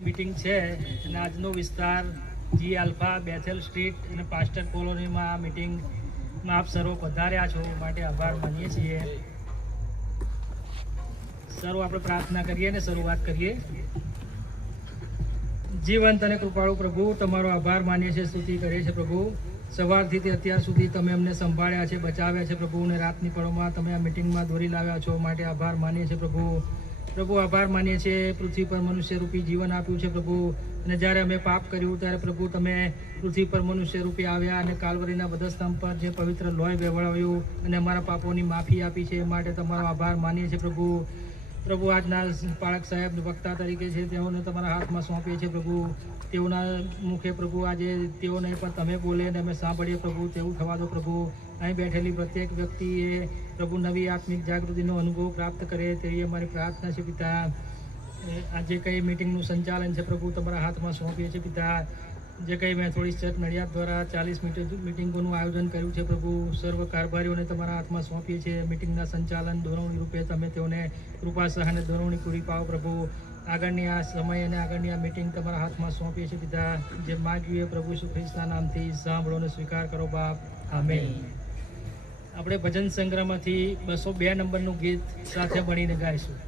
Meeting છે અને આજનો વિસ્તાર જી આલ્ફા બેથેલ સ્ટ્રીટ અને પાસ્ટર કોલોનીમાં આ મીટિંગમાં આપ સર્વ પધાર્યા છો માટે આભાર માનીએ છીએ. સર્વ આપણે પ્રાર્થના કરીએ અને શરૂઆત કરીએ. જીવંત અને કૃપાળુ પ્રભુ, તમારો આભાર માનીએ છીએ, સ્તુતિ કરીએ છીએ પ્રભુ. સવારથી તે અત્યાર સુધી તમે અમને સંભાળ્યા છે, બચાવ્યા છે પ્રભુ, અને રાતની પળોમાં તમે આ મીટિંગમાં દોરી લાવ્યા છો માટે આભાર માનીએ છીએ પ્રભુ. પ્રભુ આભાર માનીએ છીએ, પૃથ્વી પર મનુષ્યરૂપી જીવન આપ્યું છે પ્રભુ, અને જ્યારે અમે પાપ કર્યું ત્યારે પ્રભુ તમે પૃથ્વી પર મનુષ્યરૂપી આવ્યા અને કાલવરીના વધસ્તંભ પર જે પવિત્ર લોહી વહેવડાવ્યું અને અમારા પાપોની માફી આપી છે એ માટે તમારો આભાર માનીએ છીએ પ્રભુ. પ્રભુ આજના પાળક સાહેબ વક્તા તરીકે છે તેઓને તમારા હાથમાં સોંપીએ છીએ પ્રભુ. તેઓના મુખે પ્રભુ આજે તેઓને પણ તમે બોલે અને અમે સાંભળીએ પ્રભુ, તેવું થવા દો પ્રભુ. અહીં બેઠેલી પ્રત્યેક વ્યક્તિએ પ્રભુ નવી આત્મિક જાગૃતિનો અનુભવ પ્રાપ્ત કરે તેવી અમારી પ્રાર્થના છે પિતા. આજે કંઈ મિટિંગનું સંચાલન છે પ્રભુ તમારા હાથમાં સોંપીએ છીએ પિતા. જે કંઈ મેથોડિસ્ટ ચર્ચ નડિયાદ દ્વારા 40 મિટિંગોનું આયોજન કર્યું છે પ્રભુ, સર્વ કારભારીઓને તમારા હાથમાં સોંપીએ છીએ. મિટિંગના સંચાલન દોરવણી રૂપે તમે તેઓને કૃપા સહાયને દોરવણી પૂરી પાવો પ્રભુ. આગળની આ સમય અને આગળની આ મિટિંગ તમારા હાથમાં સોંપીએ છીએ પિતા. જે માગ્યું એ પ્રભુ ઈસુ ખ્રિસ્તના નામથી સાંભળો અને સ્વીકાર કરો બાપ, આમેન. આપણે ભજન સંગ્રહમાંથી 202 નંબરનું ગીત સાથે મળીને ગાઈશું.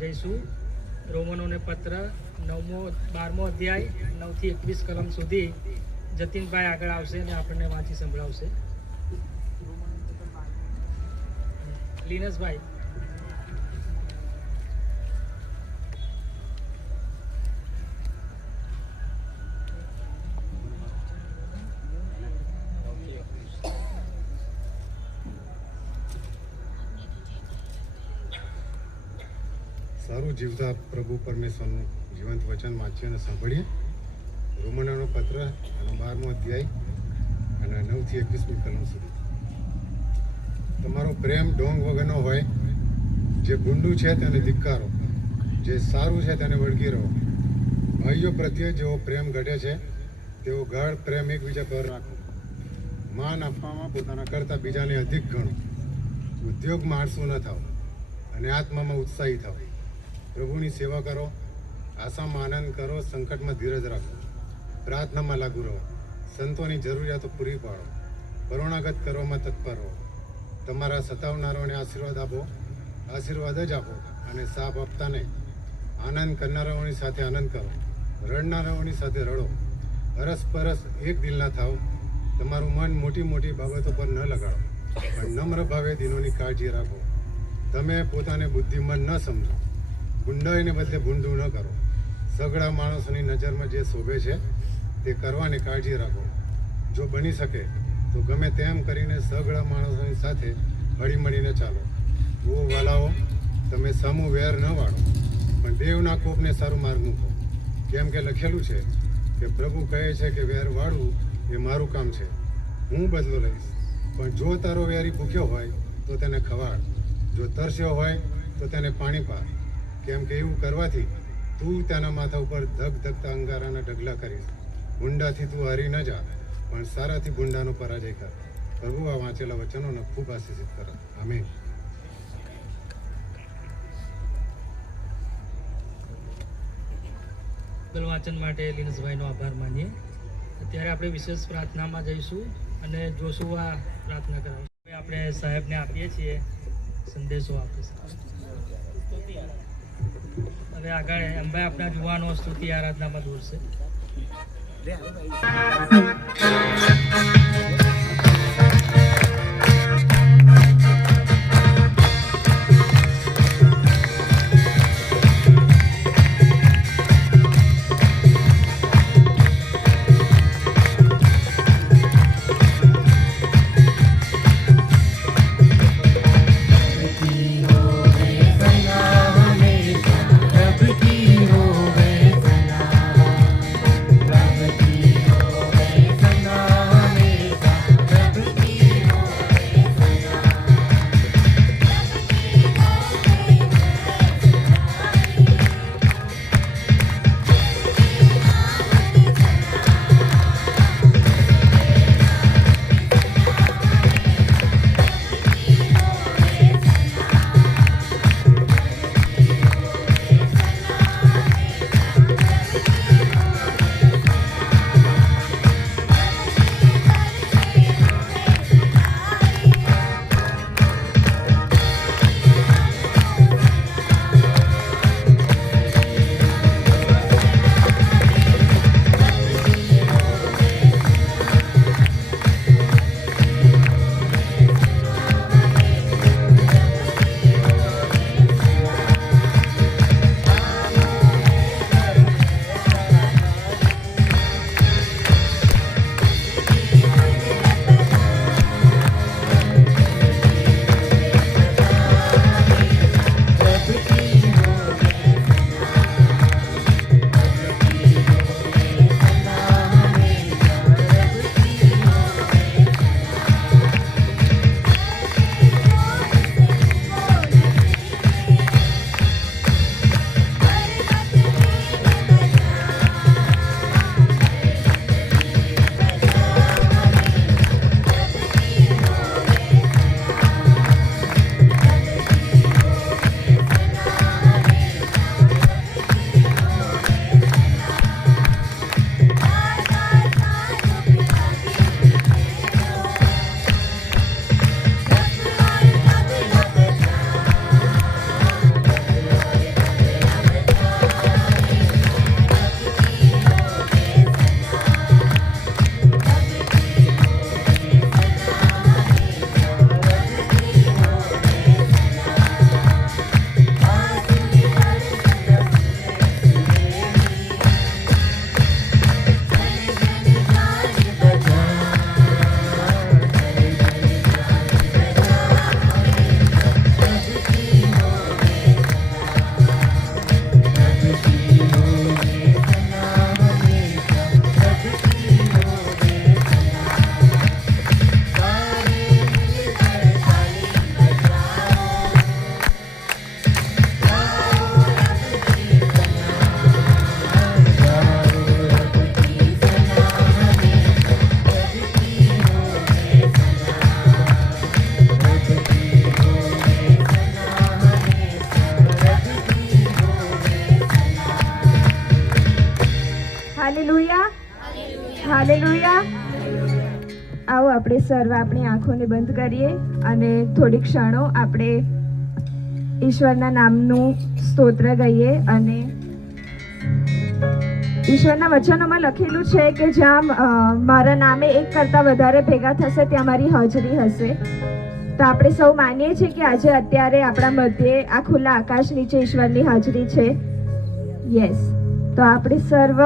જઈશું. રોમનોને પત્ર 12મો અધ્યાય 9 થી 21 કલમ સુધી જતીનભાઈ આગળ આવશે અને આપણને વાંચી સંભળાવશે. લીનસભાઈ સારું જીવતા પ્રભુ પરમેશ્વરનું જીવંત વચન વાંચીએ અને સાંભળીએ. રોમનોનો પત્ર અને 12મો અધ્યાય અને 9 થી 21મી કલમ સુધી. તમારો પ્રેમ ઢોંગ વગરનો હોય. જે ગુંડું છે તેને ધિક્કારો, જે સારું છે તેને વળગી રહો. ભાઈઓ પ્રત્યે જેવો પ્રેમ ઘટે છે તેવો ગાઢ પ્રેમ એકબીજા પર રાખો. માન આપવામાં પોતાના કરતાં બીજાને અધિક ગણો. ઉદ્યોગમાં આળસુ ન થાવ અને આત્મામાં ઉત્સાહી થાવ. પ્રભુની સેવા કરો, આશામાં આનંદ કરો, સંકટમાં ધીરજ રાખો, પ્રાર્થનામાં લાગુ રહો, સંતોની જરૂરિયાતો પૂરી પાડો, કરુણાગત કરવામાં તત્પર રહો. તમારા સતાવનારાઓને આશીર્વાદ આપો, આશીર્વાદ જ આપો અને સાપ આપતા નહીં. આનંદ કરનારાઓની સાથે આનંદ કરો, રડનારાઓની સાથે રડો. અરસપરસ એક દિલના થાવ. તમારું મન મોટી મોટી બાબતો પર ન લગાડો, પણ નમ્ર ભાવે દિનોની કાળજી રાખો. તમે પોતાને બુદ્ધિમાન ન સમજો, ગુંડાઈને બદલે ભૂંડું ન કરો. સગળા માણસોની નજરમાં જે શોભે છે તે કરવાની કાળજી રાખો. જો બની શકે તો ગમે તેમ કરીને સગળા માણસોની સાથે હળી મળીને ચાલો. ઓ વાલાઓ, તમે સમૂહ વેર ન વાળો, પણ દેવના કોપને સારું માર્ગ મૂકો. કેમ કે લખેલું છે કે પ્રભુ કહે છે કે વેર વાળવું એ મારું કામ છે, હું બદલો લઈશ. પણ જો તારો વેરી ભૂખ્યો હોય તો તેને ખવાડ, જો તરસ્યો હોય તો તેને પાણી પાર. કેમ કે એવું કરવાથી તું તેના માથા ઉપર ધગધગતા અંગારાના ઢગલા કરીશ. ગુંડાથી તું હારી ન જા, પણ સારાથી ગુંડાનો પરાજય કર. પ્રભુ આ વાંચેલા વચનોને ખૂબ આશીષિત કરે. આમીન. વાચન માટે લિનસભાઈનો આભાર માનીએ. અત્યારે આપણે વિશેષ પ્રાર્થનામાં જઈશું અને જોશું આ પ્રાર્થના કરાવીશું. આપણે સાહેબને આપીએ છીએ સંદેશો આપીશું. હવે આગળ અંબાઈ આપણા યુવાનો સ્તુતિ આરાધનામાં દોરશે. Hare hallelujah, hallelujah. આવો આપણે સર્વ આપણી આંખોને બંધ કરીએ અને થોડી ક્ષણો આપણે ઈશ્વરના નામનું સ્તોત્ર ગાઈએ. અને ઈશ્વરના વચનોમાં લખેલું છે કે જ્યાં મારા નામે એક કરતાં વધારે ભેગા થશે ત્યાં મારી હાજરી હશે. તો આપણે સૌ માનીએ છીએ કે આજે અત્યારે આપણા મધ્યે આ ખુલ્લા આકાશ નીચે ઈશ્વરની હાજરી છે. યસ, તો આપણે સર્વ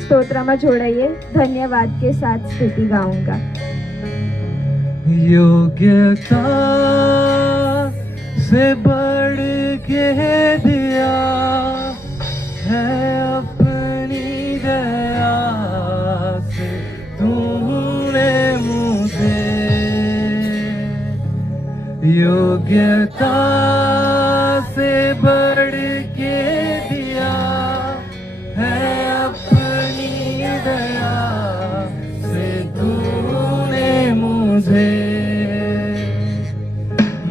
स्तोत्रमा जोड़ाइए. धन्यवाद के साथ स्तुति गाऊंगा. योग्यता से बढ़ के दिया है अपनी दया से तूने मुझे. योग्यता से बढ़ के दिया है दया से तूने मुझे.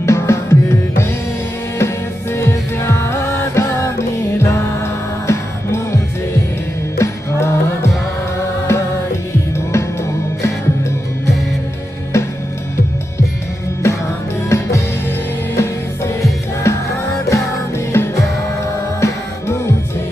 मांगने से ज्यादा मिला मुझे. आभारी हूँ मांगने से ज्यादा मिला मुझे.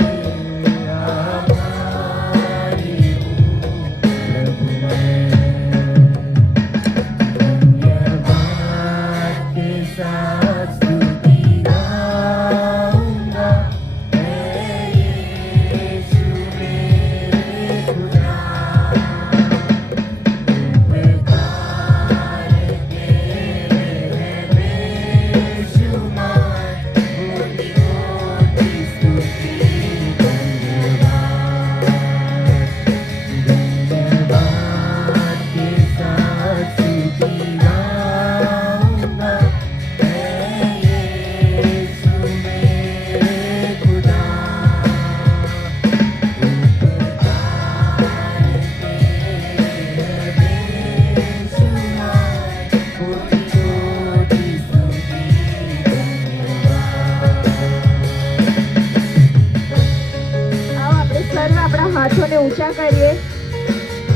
હાથોને ઊંચા કરીએ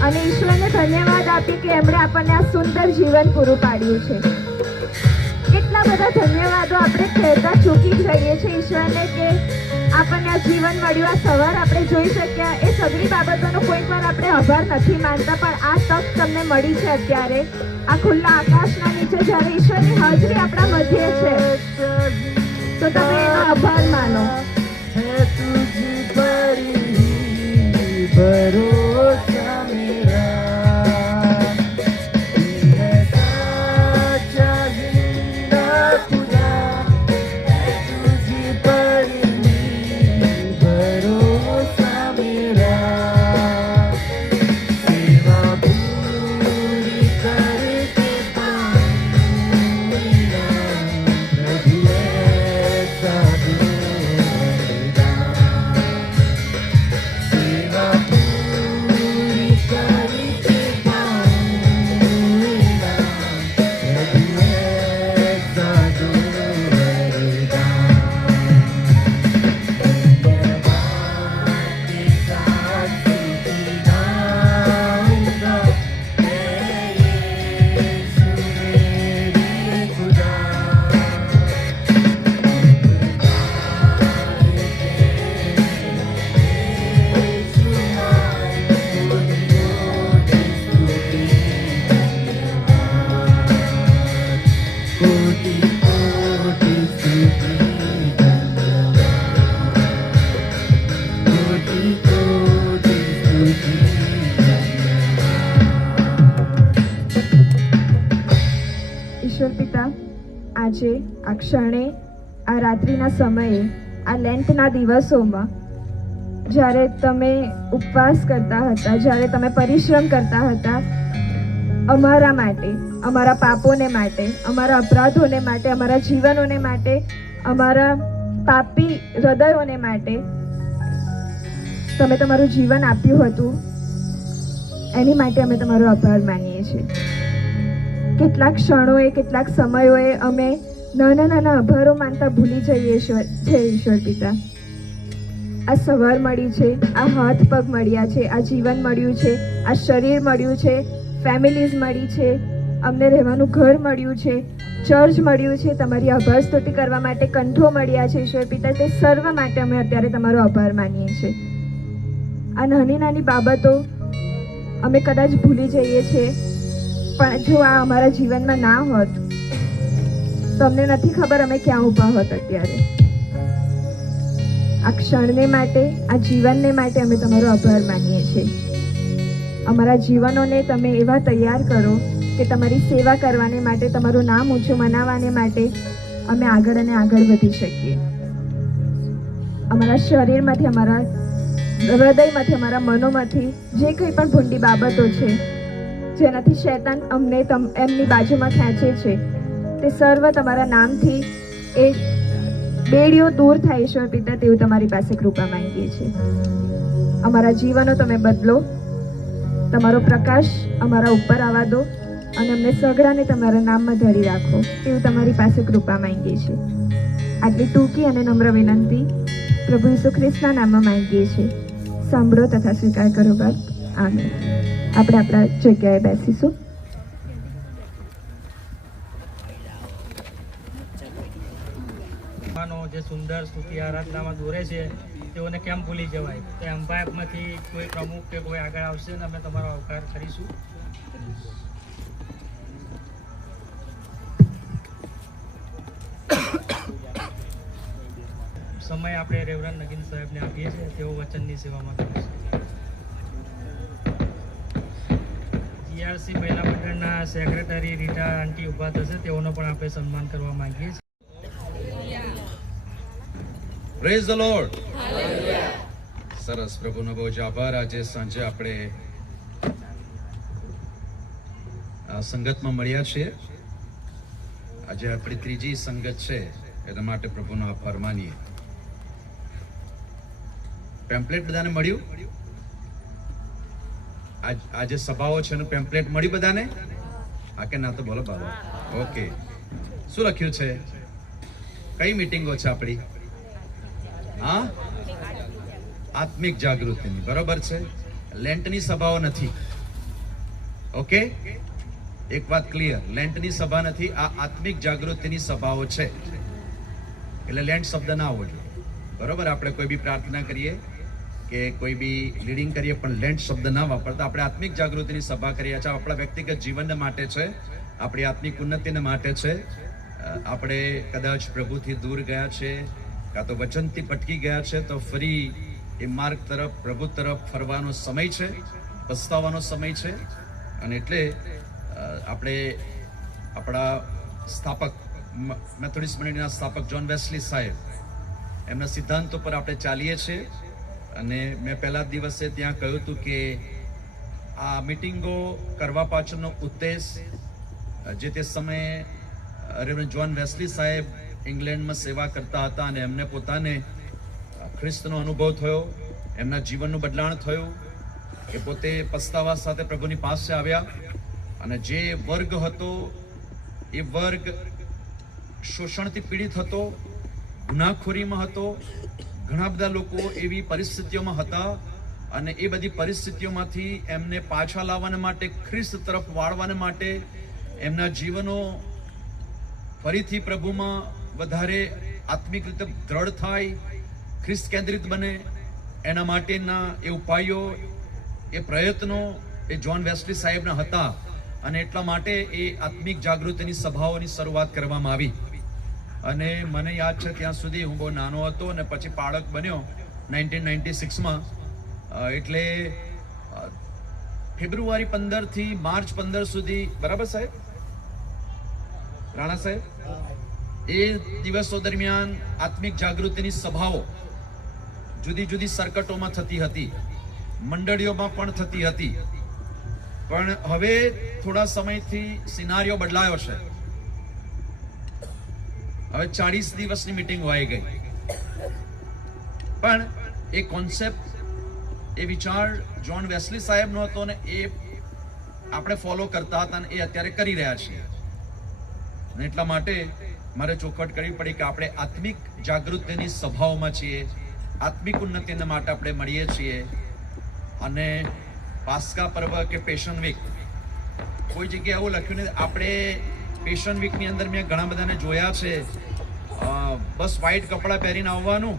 અને ઈશ્વરને ધન્યવાદ આપીએ કે એમણે આપણને આ સુંદર જીવન પૂરું પાડ્યું છે. કેટલા બધા ધન્યવાદો આપણે કહેતા ચૂકી જ રહીએ છીએ ઈશ્વરને કે આપણને આ જીવન મળ્યું, આ સવાર આપણે જોઈ શક્યા. એ સગળી બાબતોનો કોઈક વાર આપણે આભાર નથી માનતા, પણ આ તક તમને મળી છે અત્યારે આ ખુલ્લા આકાશના નીચે જ્યારે ઈશ્વરની હાજરી આપણા મધ્યે છે, તો તમે એનો આભાર માનો. भरोसा मेरा है साचा जिंदा खुदा है तुझी पर ही भरोसा मेरा. सेवा पूरी करके पाऊंगा प्रभु ऐसा ઈશ્વર પિતા, આજે આ ક્ષણે આ રાત્રિના સમયે આ લેન્ટના દિવસોમાં જ્યારે તમે ઉપવાસ કરતા હતા, જ્યારે તમે પરિશ્રમ કરતા હતા અમારા માટે, અમારા પાપોને માટે, અમારા અપરાધોને માટે, અમારા જીવનોને માટે, અમારા પાપી હૃદયોને માટે તમે તમારું જીવન આપ્યું હતું, એની માટે અમે તમારો આભાર માનીએ છીએ. કેટલાક ક્ષણોએ, કેટલાક સમયોએ અમે નાના નાના આભારો માનતા ભૂલી જઈએ છે ઈશ્વર પિતા. આ સવાર મળી છે, આ હાથ પગ મળ્યા છે, આ જીવન મળ્યું છે, આ શરીર મળ્યું છે, ફેમિલીઝ મળી છે, અમને રહેવાનું ઘર મળ્યું છે, ચર્ચ મળ્યું છે, તમારી આભાર સ્તુતિ કરવા માટે કંઠો મળ્યા છે ઈશ્વર પિતા, તે સર્વ માટે અમે અત્યારે તમારો આભાર માનીએ છીએ. આ નાની નાની બાબતો અમે કદાચ ભૂલી જઈએ છીએ, પણ જો આ અમારા જીવનમાં ના હોત તો અમને નથી ખબર અમે ક્યાં ઊભા હોત અત્યારે. આ ક્ષણને માટે, આ જીવનને માટે અમે તમારો આભાર માનીએ છીએ. અમારા જીવનોને તમે એવા તૈયાર કરો કે તમારી સેવા કરવાને માટે, તમારું નામ ઊંચું મનાવવાને માટે અમે આગળ અને આગળ વધી શકીએ. અમારા શરીરમાંથી, અમારા હૃદયમાંથી, અમારા મનોમાંથી જે કંઈ પણ ભૂંડી બાબતો છે જેનાથી શૈતાન અમને એમની બાજુમાં ખેંચે છે, તે સર્વ તમારા નામથી એ બેડીઓ દૂર થાય ઈશ્વર પિતા, તેવું તમારી પાસે કૃપા માંગીએ છીએ. અમારા જીવનો તમે બદલો, તમારો પ્રકાશ અમારા ઉપર આવવા દો અને અમને સગડાને તમારા નામમાં ધરી રાખો, તેવું તમારી પાસે કૃપા માંગીએ છીએ. આટલી ટૂંકી અને નમ્ર વિનંતી પ્રભુ ઈસુ ખ્રિસ્તના નામમાં માંગીએ છીએ. સાંભળો તથા સ્વીકાર કરો બાપ. આમેન. આપણે આપણા જગ્યાએ બેસીશું. જે સુંદર સ્તુતિ આરાધનામાં દોરે છે તેઓને કેમ ભૂલી જવાય. તો એમ્પાયરમાંથી કોઈ પ્રમુખ કે કોઈ આગળ આવશે ને અમે તમારો આવકાર કરીશું. સમય આપણે રેવરન્ડ નગીન સાહેબને આપીએ છીએ, તેઓ વચનની સેવામાં કરશે. જીઆરસી મહિલા મંડળના સેક્રેટરી રીટા આંટી ઊભા થશે, તેઓનો પણ આપણે સન્માન કરવા માંગીએ છીએ. Praise the lord. સરસ, પ્રભુનો બહુ જ આભાર. આજે સાંજે આપણે આ સંગતમાં મળ્યા છીએ. આજે આપણી ત્રીજી સંગત છે, એટલા માટે પ્રભુનો આભાર માનીએ. પેમ્પલેટ બધાને મળ્યું? આજે સભાઓ છે એનું પેમ્પલેટ મળ્યું બધાને? હા કે ના? તો બોલો બાબા. ઓકે, શું લખ્યું છે? કઈ મીટિંગો છે આપણી? હા, આત્મિક જાગૃતિની. બરોબર છે, લેન્ટની સભાઓ નથી. ઓકે, એક વાત ક્લિયર, લેન્ટની સભા નથી, આ આત્મિક જાગૃતિની સભાઓ છે. એટલે લેન્ટ શબ્દ ના આવવો જોઈએ. બરોબર, આપણે કોઈ બી પ્રાર્થના કરીએ કે કોઈ બી લીડિંગ કરીએ પણ લેન્ટ શબ્દ ના વાપરતા. આપણે આત્મિક જાગૃતિની સભા કરીએ છીએ. આપણા વ્યક્તિગત જીવન માટે છે, આપણી આત્મિક ઉન્નતિને માટે છે. આપણે કદાચ પ્રભુથી દૂર ગયા છે, કાં તો વચનથી ભટકી ગયા છે, તો ફરી એ માર્ગ તરફ, પ્રભુ તરફ ફરવાનો સમય છે, પસ્તાવાનો સમય છે. અને એટલે આપણે આપણા સ્થાપક, મેથોડિસ્ટ મંડળીના સ્થાપક જ્હોન વેસ્લી સાહેબ, એમના સિદ્ધાંતો પર આપણે ચાલીએ છીએ. અને મેં પહેલા દિવસે ત્યાં કહ્યું હતું કે આ મિટિંગો કરવા પાછળનો ઉદ્દેશ, જે તે સમયે રેવરન્ડ જ્હોન વેસ્લી સાહેબ ઇંગ્લેન્ડમાં સેવા કરતા હતા અને એમને પોતાને ખ્રિસ્તનો અનુભવ થયો, એમના જીવનનું બદલાણ થયું. એ પોતે પસ્તાવા સાથે પ્રભુની પાસે આવ્યા અને જે વર્ગ હતો એ વર્ગ શોષણથી પીડિત હતો, ગુનાખોરીમાં હતો. ઘણા બધા લોકો એવી પરિસ્થિતિઓમાં હતા અને એ બધી પરિસ્થિતિઓમાંથી એમને પાછા લાવવાને માટે, ખ્રિસ્ત તરફ વાળવાને માટે, એમના જીવનો ફરીથી પ્રભુમાં વધારે આત્મિક રીતે દ્રઢ થાય, ખ્રિસ્ત કેન્દ્રિત બને, એના માટેના એ ઉપાયો, એ પ્રયત્નો એ જ્હોન વેસ્લી સાહેબના હતા. અને એટલા માટે એ આત્મિક જાગૃતિની સભાઓની શરૂઆત કરવામાં આવી. અને મને યાદ છે ત્યાં સુધી હું બહુ નાનો હતો અને પછી બાળક બન્યો 1996માં. એટલે ફેબ્રુઆરી 15 થી માર્ચ 15 સુધી, બરાબર સાહેબ, રાણા સાહેબ, એ દિવસો દરમિયાન આત્મિક જાગૃતિની સભાઓ જુદી જુદી સર્કટોમાં થતી હતી, મંડળીઓમાં પણ થતી હતી. પણ હવે થોડા સમયથી સિનારીઓ બદલાયો છે. હવે 40 દિવસની મીટિંગ આવી ગઈ. પણ એ કોન્સેપ્ટ, એ વિચાર જ્હોન વેસ્લી સાહેબનો હતો ને એ આપણે ફોલો કરતા હતા અને એ અત્યારે કરી રહ્યા છીએ. અને એટલા માટે મારે ચોખવટ કરવી પડી કે આપણે આત્મિક જાગૃતિની સભાઓમાં છીએ, આત્મિક ઉન્નતિના માટે આપણે મળીએ છીએ. અને પાસ્કા પર્વ કે પેશન વીક, કોઈ જગ્યાએ એવું લખ્યું નથી. આપણે પેશન વીકની અંદર મેં ઘણા બધાને જોયા છે, બસ વ્હાઈટ કપડાં પહેરીને આવવાનું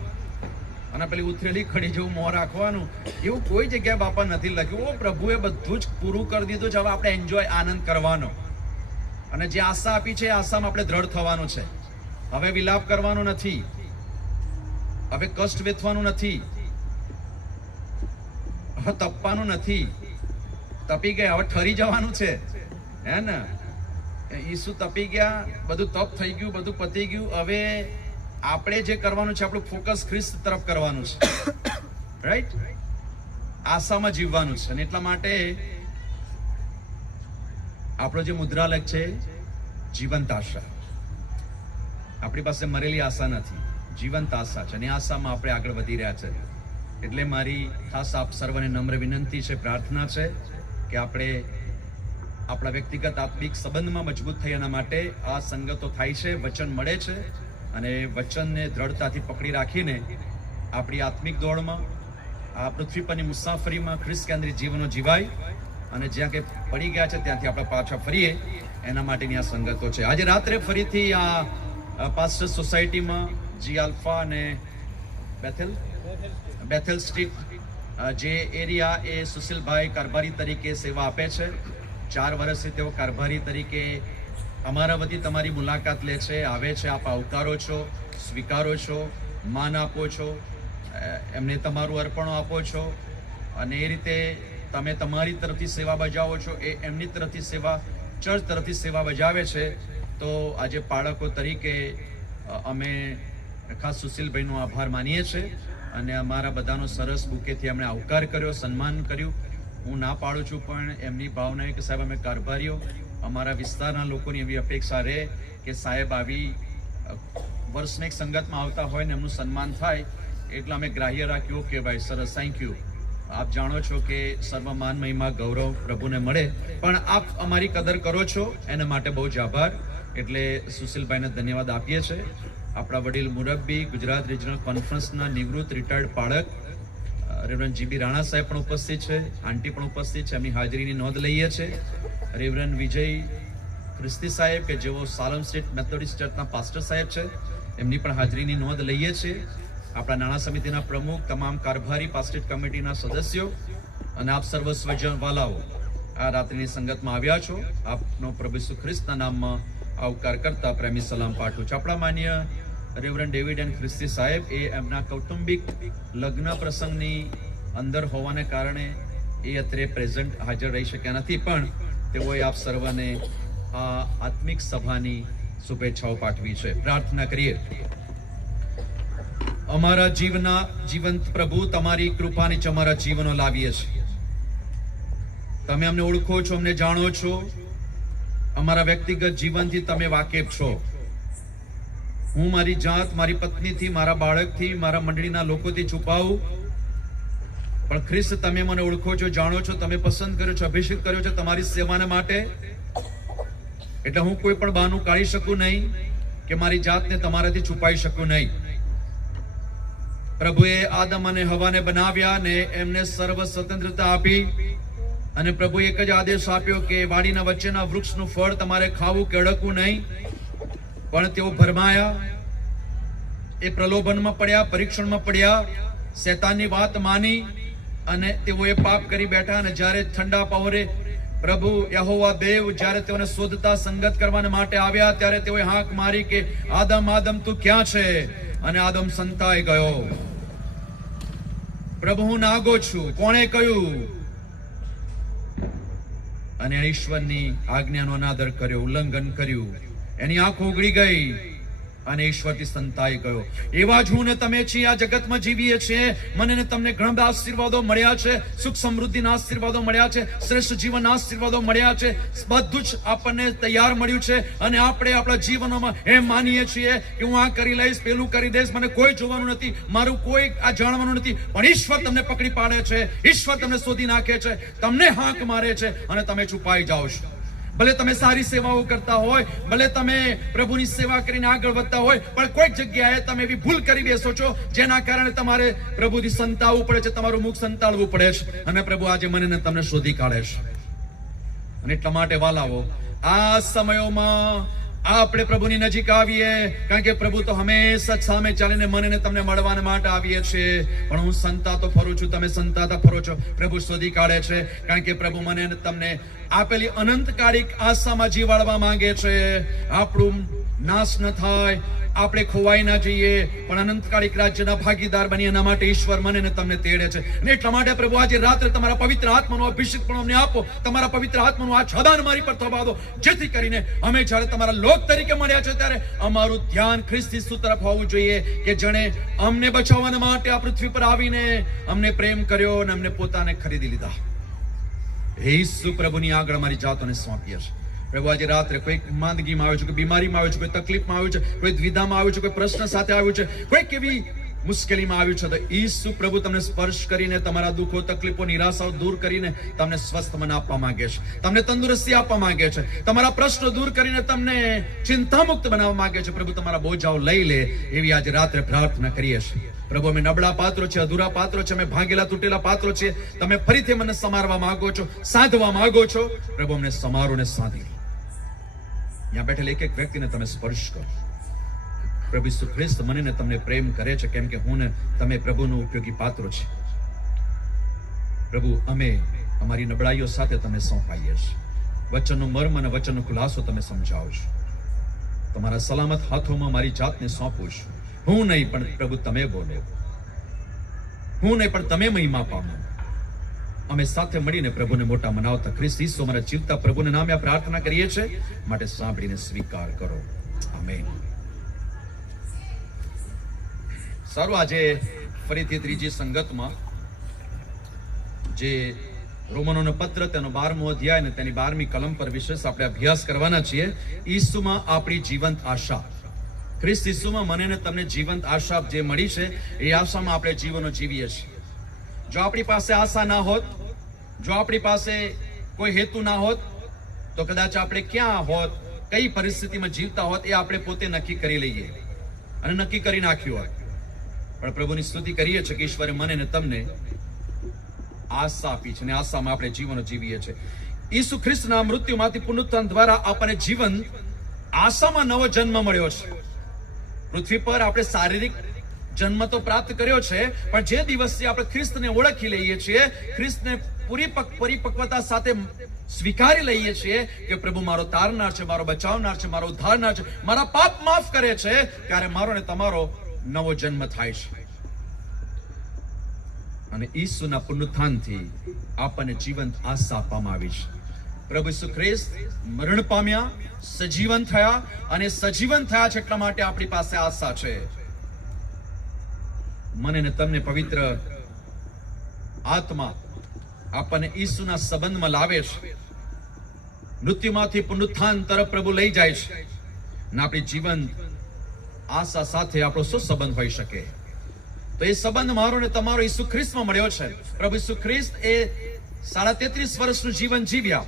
અને પેલી ઉથરેલી ખડી જેવું મોં રાખવાનું. એવું કોઈ જગ્યાએ બાપા નથી લખ્યું. ઓ પ્રભુએ બધું જ પૂરું કરી દીધું છે, હવે આપણે એન્જોય આનંદ કરવાનો. અને જે આશા આપી છે એ આશામાં આપણે દ્રઢ થવાનું છે. હવે વિલાપ કરવાનો નથી, હવે કષ્ટ વેઠવાનું નથી, હવે તપવાનું નથી. તપી ગયા, હવે ઠરી જવાનું છે, હે ને? ઈસુ તપી ગયા, બધું તપ થઈ ગયું, બધું પતી ગયું. હવે આપણે જે કરવાનું છે, આપણું ફોકસ ખ્રિસ્ત તરફ કરવાનું છે, રાઈટ? આશામાં જીવવાનું છે. અને એટલા માટે આપણો જે મુદ્રાલય છે, જીવંત આશા. આપણી પાસે મરેલી આશા નથી, જીવંત આશા છે. અને આશામાં આપણે આગળ વધી રહ્યા છે. એટલે મારી ખાસ આપ સર્વને નમ્ર વિનંતી છે, પ્રાર્થના છે કે આપણે આપણા વ્યક્તિગત આત્મિક સંબંધમાં મજબૂત થઈ એના માટે આ સંગતો થાય છે, વચન મળે છે. અને વચનને દ્રઢતાથી પકડી રાખીને આપણી આત્મિક દોડમાં, આ પૃથ્વી પરની મુસાફરીમાં ખ્રિસ્ત કેન્દ્રિત જીવનો જીવાય અને જ્યાં કે પડી ગયા છે ત્યાંથી આપણે પાછા ફરીએ, એના માટેની આ સંગતો છે. આજે રાત્રે ફરીથી આ પાસ્ટર સોસાયટીમાં જી આલ્ફા અને બેથેલ સ્ટ્રીટ જે એરિયા, એ સુશીલભાઈ કારભારી તરીકે સેવા આપે છે. 4 વર્ષથી તેઓ કારભારી તરીકે અમારા વતી તમારી મુલાકાત લે છે, આવે છે. આપ આવકારો છો, સ્વીકારો છો, માન આપો છો, એમને તમારું અર્પણો આપો છો. અને એ રીતે તમે તમારી તરફથી સેવા બજાવો છો, એ એમની તરફથી સેવા, ચર્ચ તરફથી સેવા બજાવે છે. તો આજે બાળકો તરીકે અમે ખાસ સુશીલભાઈનો આભાર માનીએ છીએ. અને અમારા બધાનો સરસ બુકેથી એમણે આવકાર કર્યો, સન્માન કર્યું. હું ના પાડું છું, પણ એમની ભાવના એ કે સાહેબ અમે કારભારીઓ, અમારા વિસ્તારના લોકોની એવી અપેક્ષા રહે કે સાહેબ આવી વર્ષને એક સંગતમાં આવતા હોય ને એમનું સન્માન થાય. એટલે અમે ગ્રાહ્ય રાખ્યું કે ભાઈ સરસ, થેન્ક યુ. આપ જાણો છો કે સર્વ માન મહિમા ગૌરવ પ્રભુને મળે, પણ આપ અમારી કદર કરો છો, એના માટે બહુ જ આભાર. એટલે સુશીલભાઈને ધન્યવાદ આપીએ છીએ. આપણા વડીલ મુરબ્બી, ગુજરાત રિજનલ કોન્ફરન્સના નિવૃત્ત રિટાયર્ડ પાળક રેવરન્ડ જીબી રાણા સાહેબ પણ ઉપસ્થિત છે, આંટી પણ ઉપસ્થિત છે. એમની હાજરીની નોંધ લઈએ છીએ. રેવરન્ડ વિજય ખ્રિસ્તી સાહેબ કે જેઓ સાલમ સ્ટ્રીટ મેથોડિસ્ટ ચર્ચના પાસ્ટર સાહેબ છે, એમની પણ હાજરીની નોંધ લઈએ છીએ. આપણા નાણાં સમિતિના પ્રમુખ, તમામ કારભારી પાસ્ટેટ કમિટીના સદસ્યો અને આપ સર્વ સ્વજનવાલાઓ આ રાત્રિની સંગતમાં આવ્યા છો. આપનો પ્રભુ ઈસુ ખ્રિસ્તના નામમાં આવકાર કરતા પ્રેમી સલામ પાઠવું છું. આપણા માન્ય રેવરન્ડ ડેવિડ એન્ડ ખ્રિસ્તી સાહેબ એ એમના કૌટુંબિક લગ્ન પ્રસંગની અંદર હોવાને કારણે એ અત્રે પ્રેઝન્ટ હાજર રહી શક્યા નથી, પણ તેઓએ આપ સર્વને આ આત્મિક સભાની શુભેચ્છાઓ પાઠવી છે. પ્રાર્થના કરીએ. અમારા જીવંત પ્રભુ, તમારી કૃપાની અમારા જીવનો લાવીએ છીએ. તમે અમને ઓળખો છો, અમને જાણો છો. અમારા વ્યક્તિગત જીવનથી તમે વાકેફ છો. હું મારી જાત, મારી પત્નીથી, મારા બાળકથી, મારા મંડળીના લોકોથી છુપાવું, પણ ખ્રિસ્ત તમે મને ઓળખો છો, જાણો છો. તમે પસંદ કર્યો છો, અભિષેક કર્યો છે તમારી સેવાના માટે. એટલે હું કોઈ પણ બહાનું કાઢી શકું નહીં કે મારી જાતને તમારાથી છુપાઈ શકું નહીં. પ્રભુએ આદમ અને હવાને બનાવ્યા ને એમને સર્વ સ્વતંત્રતા આપી. અને પ્રભુએ એક જ આદેશ આપ્યો કે વાડીના વચ્ચેના વૃક્ષનું ફળ તમારે ખાવું કે અડકવું નહીં. પણ તેઓ ભરમાયા, એ પ્રલોભનમાં પડ્યા, પરીક્ષણમાં પડ્યા, શૈતાનની વાત માની અને તેઓએ પાપ કરી બેઠા. અને જ્યારે ઠંડા પહોરે પ્રભુ યહોવા દેવ જ્યારે તેઓને શોધતા, સંગત કરવા માટે આવ્યા, ત્યારે તેઓએ હાંક મારી કે આદમ, આદમ તું ક્યાં છે? અને આદમ સંતાઈ ગયો. પ્રભુ હું નાગો છું. કોણે કહ્યું? અને ઈશ્વરની આજ્ઞાનો અનાદર કર્યો, ઉલ્લંઘન કર્યું. એની આંખો ઉઘડી ગઈ અને ઈશ્વરથી સંતાઈ ગયો. એવા જ હું ને તમે છીએ, આ જગતમાં જીવીએ છીએ. મને ને તમને ઘણા બધા આશીર્વાદો મળ્યા છે, સુખ સમૃદ્ધિના આશીર્વાદો મળ્યા છે, શ્રેષ્ઠ જીવનના આશીર્વાદો મળ્યા છે. બધું જ આપણને તૈયાર મળ્યું છે. અને આપણે આપણા જીવનોમાં એમ માનીએ છીએ કે હું આ કરી લઈશ, પેલું કરી દઈશ, મને કોઈ જોવાનું નથી, મારું કોઈ આ જાણવાનું નથી. પણ ઈશ્વર તમને પકડી પાડે છે, ઈશ્વર તમને શોધી નાખે છે, તમને હાંક મારે છે અને તમે છુપાઈ જાઓ છો. ભલે તમે સારી સેવાઓ કરતા હોય, ભલે તમે પ્રભુની સેવા કરીને આગળ વધતા હોય, પણ કોઈક જગ્યાએ તમે એવી ભૂલ કરી બેસો છો જેના કારણે તમારે પ્રભુથી સંતાવવું પડે છે, તમારું મુખ સંતાડવું પડે છે, અને પ્રભુ આજે મને ને તમને શોધી કાઢે છે. અને એટલા માટે વાલાઓ, આ સમયોમાં આપણે પ્રભુની નજીક આવીએ, કારણ કે પ્રભુ તો હંમેશા સામે ચાલીને મને ને તમને મળવાના માટે આવીએ છીએ. પણ હું સંતાતો ફરું છું, તમે સંતાતા ફરો છો, પ્રભુ શોધી કાઢે છે, કારણ કે પ્રભુ મને ને તમને આપેલી અનંતકાલિક આશામાં જીવાડવા માંગે છે. આપણું નાશ ન થાય, આપણે ખોવાઈ ના જઈએ, પણ અનંતકાલિક રાજ્યના ભાગીદાર બની એના માટે ઈશ્વર મને ને તમને તેડે છે. અને એટલા માટે પ્રભુ આજે રાત્રે તમારા પવિત્ર આત્માનો અભિષેક પણ અમને આપો, તમારા પવિત્ર આત્માનું આચ્છાદન મારી પર થવા દો, જેથી કરીને અમે જ્યારે તમારા લોક તરીકે મળ્યા છે ત્યારે અમારું ધ્યાન ખ્રિસ્ત ઈસુ તરફ હોવું જોઈએ, કે જેણે અમને બચાવવા માટે આ પૃથ્વી પર આવીને અમને પ્રેમ કર્યો અને અમને પોતાને ખરીદી લીધા. હે ઈસુ, પ્રભુની આગળ અમારી જાતોને સોંપીએ છીએ. પ્રભુ આજે રાત્રે કોઈ માંદગીમાં આવ્યું છે, કોઈ બીમારીમાં આવ્યું છે, કોઈ તકલીફમાં આવ્યું છે, કોઈ દ્વિધામાં આવ્યું છે, કોઈ પ્રશ્ન સાથે આવ્યું છે, કોઈ કેવી મુશ્કેલીમાં આવ્યું છે, તો ઈસુ પ્રભુ તમને સ્પર્શ કરીને તમારા દુઃખો, તકલીફો, નિરાશાઓ દૂર કરીને તમને સ્વસ્થ મન આપવા માંગે છે, તમને તંદુરસ્તી આપવા માંગે છે, તમારા પ્રશ્નો દૂર કરીને તમને ચિંતામુક્ત બનાવવા માંગે છે. પ્રભુ તમારા બોજાઓ લઈ લે એવી આજે રાત્રે પ્રાર્થના કરીએ છીએ. પ્રભુ, અમે નબળા પાત્રો છે, અધૂરા પાત્રો છે, અમે ભાગેલા તૂટેલા પાત્રો છે. તમે ફરીથી મને સમારવા માંગો છો, સાધવા માંગો છો. પ્રભુ, અમને સમારો ને સાધી લો. ત્યાં બેઠેલા એક એક વ્યક્તિને તમે સ્પર્શ કરો. પ્રભુ ઈસુ ખ્રિસ્ત મને ને તમને પ્રેમ કરે છે, કેમ કે હું ને તમે પ્રભુનો ઉપયોગી પાત્રો છે. પ્રભુ, અમે અમારી નબળાઈઓ સાથે તમે સોંપાઈએ છીએ. વચનનો મર્મ અને વચનનો ખુલાસો તમે સમજાવો છો. તમારા સલામત હાથોમાં મારી જાતને સોંપું છું. હું નહીં, પણ પ્રભુ તમે બોલો. હું નહીં, પણ તમે મહિમા પામો. અમે સાથે મળીને પ્રભુને મોટા મનાવતા ખ્રિસ્ત ઈસુ અમારા જીવતા પ્રભુના નામે આ પ્રાર્થના કરીએ છીએ. માટે સાંભળીને સ્વીકાર કરો. આમેન. સારું, આજે ફરીથી ત્રીજી સંગતમાં જે રોમનોનો પત્ર તેનો 12મો અધ્યાય અને તેની 12મી કલમ પર વિશેષ આપણે અભ્યાસ કરવાના છીએ. ઈસુમાં આપણી જીવંત આશા. ખ્રિસ્ત ઈસુમાં મને ને તમને જીવંત આશા જે મળી છે, એ આશામાં આપણે જીવનો જીવીએ છીએ. જો આપણી પાસે આશા ના હોત, જો આપણી પાસે કોઈ હેતુ ના હોત, તો કદાચ આપણે ક્યાં હોત, કઈ પરિસ્થિતિમાં જીવતા હોત, એ આપણે પોતે નક્કી કરી લઈએ અને નક્કી કરી નાખ્યું હોત. પણ પ્રભુની સ્તુતિ કરીએ છીએ કે ઈશ્વરે મને ને તમને આશા આપી છે, અને આશામાં આપણે જીવનો જીવીએ છીએ. ઈસુ ખ્રિસ્તના મૃત્યુમાંથી પુનરુત્થાન દ્વારા આપણને જીવન આશામાં નવો જન્મ મળ્યો છે. પૃથ્વી પર આપણે શારીરિક જન્મ તો પ્રાપ્ત કર્યો છે, પણ જે દિવસથી આપણે ખ્રિસ્તને ઓળખી લઈએ છીએ, ખ્રિસ્તને પૂરી પરિપક્વતા સાથે સ્વીકારી લઈએ છીએ કે પ્રભુ મારો તારનાર છે, મારો બચાવનાર છે, મારો ઉદ્ધારનાર છે, મારા પાપ માફ કરે છે, ત્યારે મારો ને તમારો નવો જન્મ થાય છે. અને ઈસુના પુનરુત્થાનથી આપણને જીવંત આશા આપવામાં આવી છે. પ્રભુ ઈસુ ખ્રિસ્ત મરણ પામ્યા, સજીવન થયા, અને સજીવન થયા છે એટલા માટે આપણી પાસે આશા છે. મને ને તમને પવિત્ર આત્મા આપણને ઈસુના સંબંધમાં લાવે છે, મૃત્યુમાંથી પુનરુત્થાન તરફ પ્રભુ લઈ જાય છે, અને આપણી જીવંત આશા સાથે આપણો શું સંબંધ હોઈ શકે? તો એ સંબંધ મારો ને તમારો ઈસુ ખ્રિસ્તમાં મળ્યો છે. પ્રભુ ઈસુ ખ્રિસ્ત એ 33.5 વર્ષનું જીવન જીવ્યા.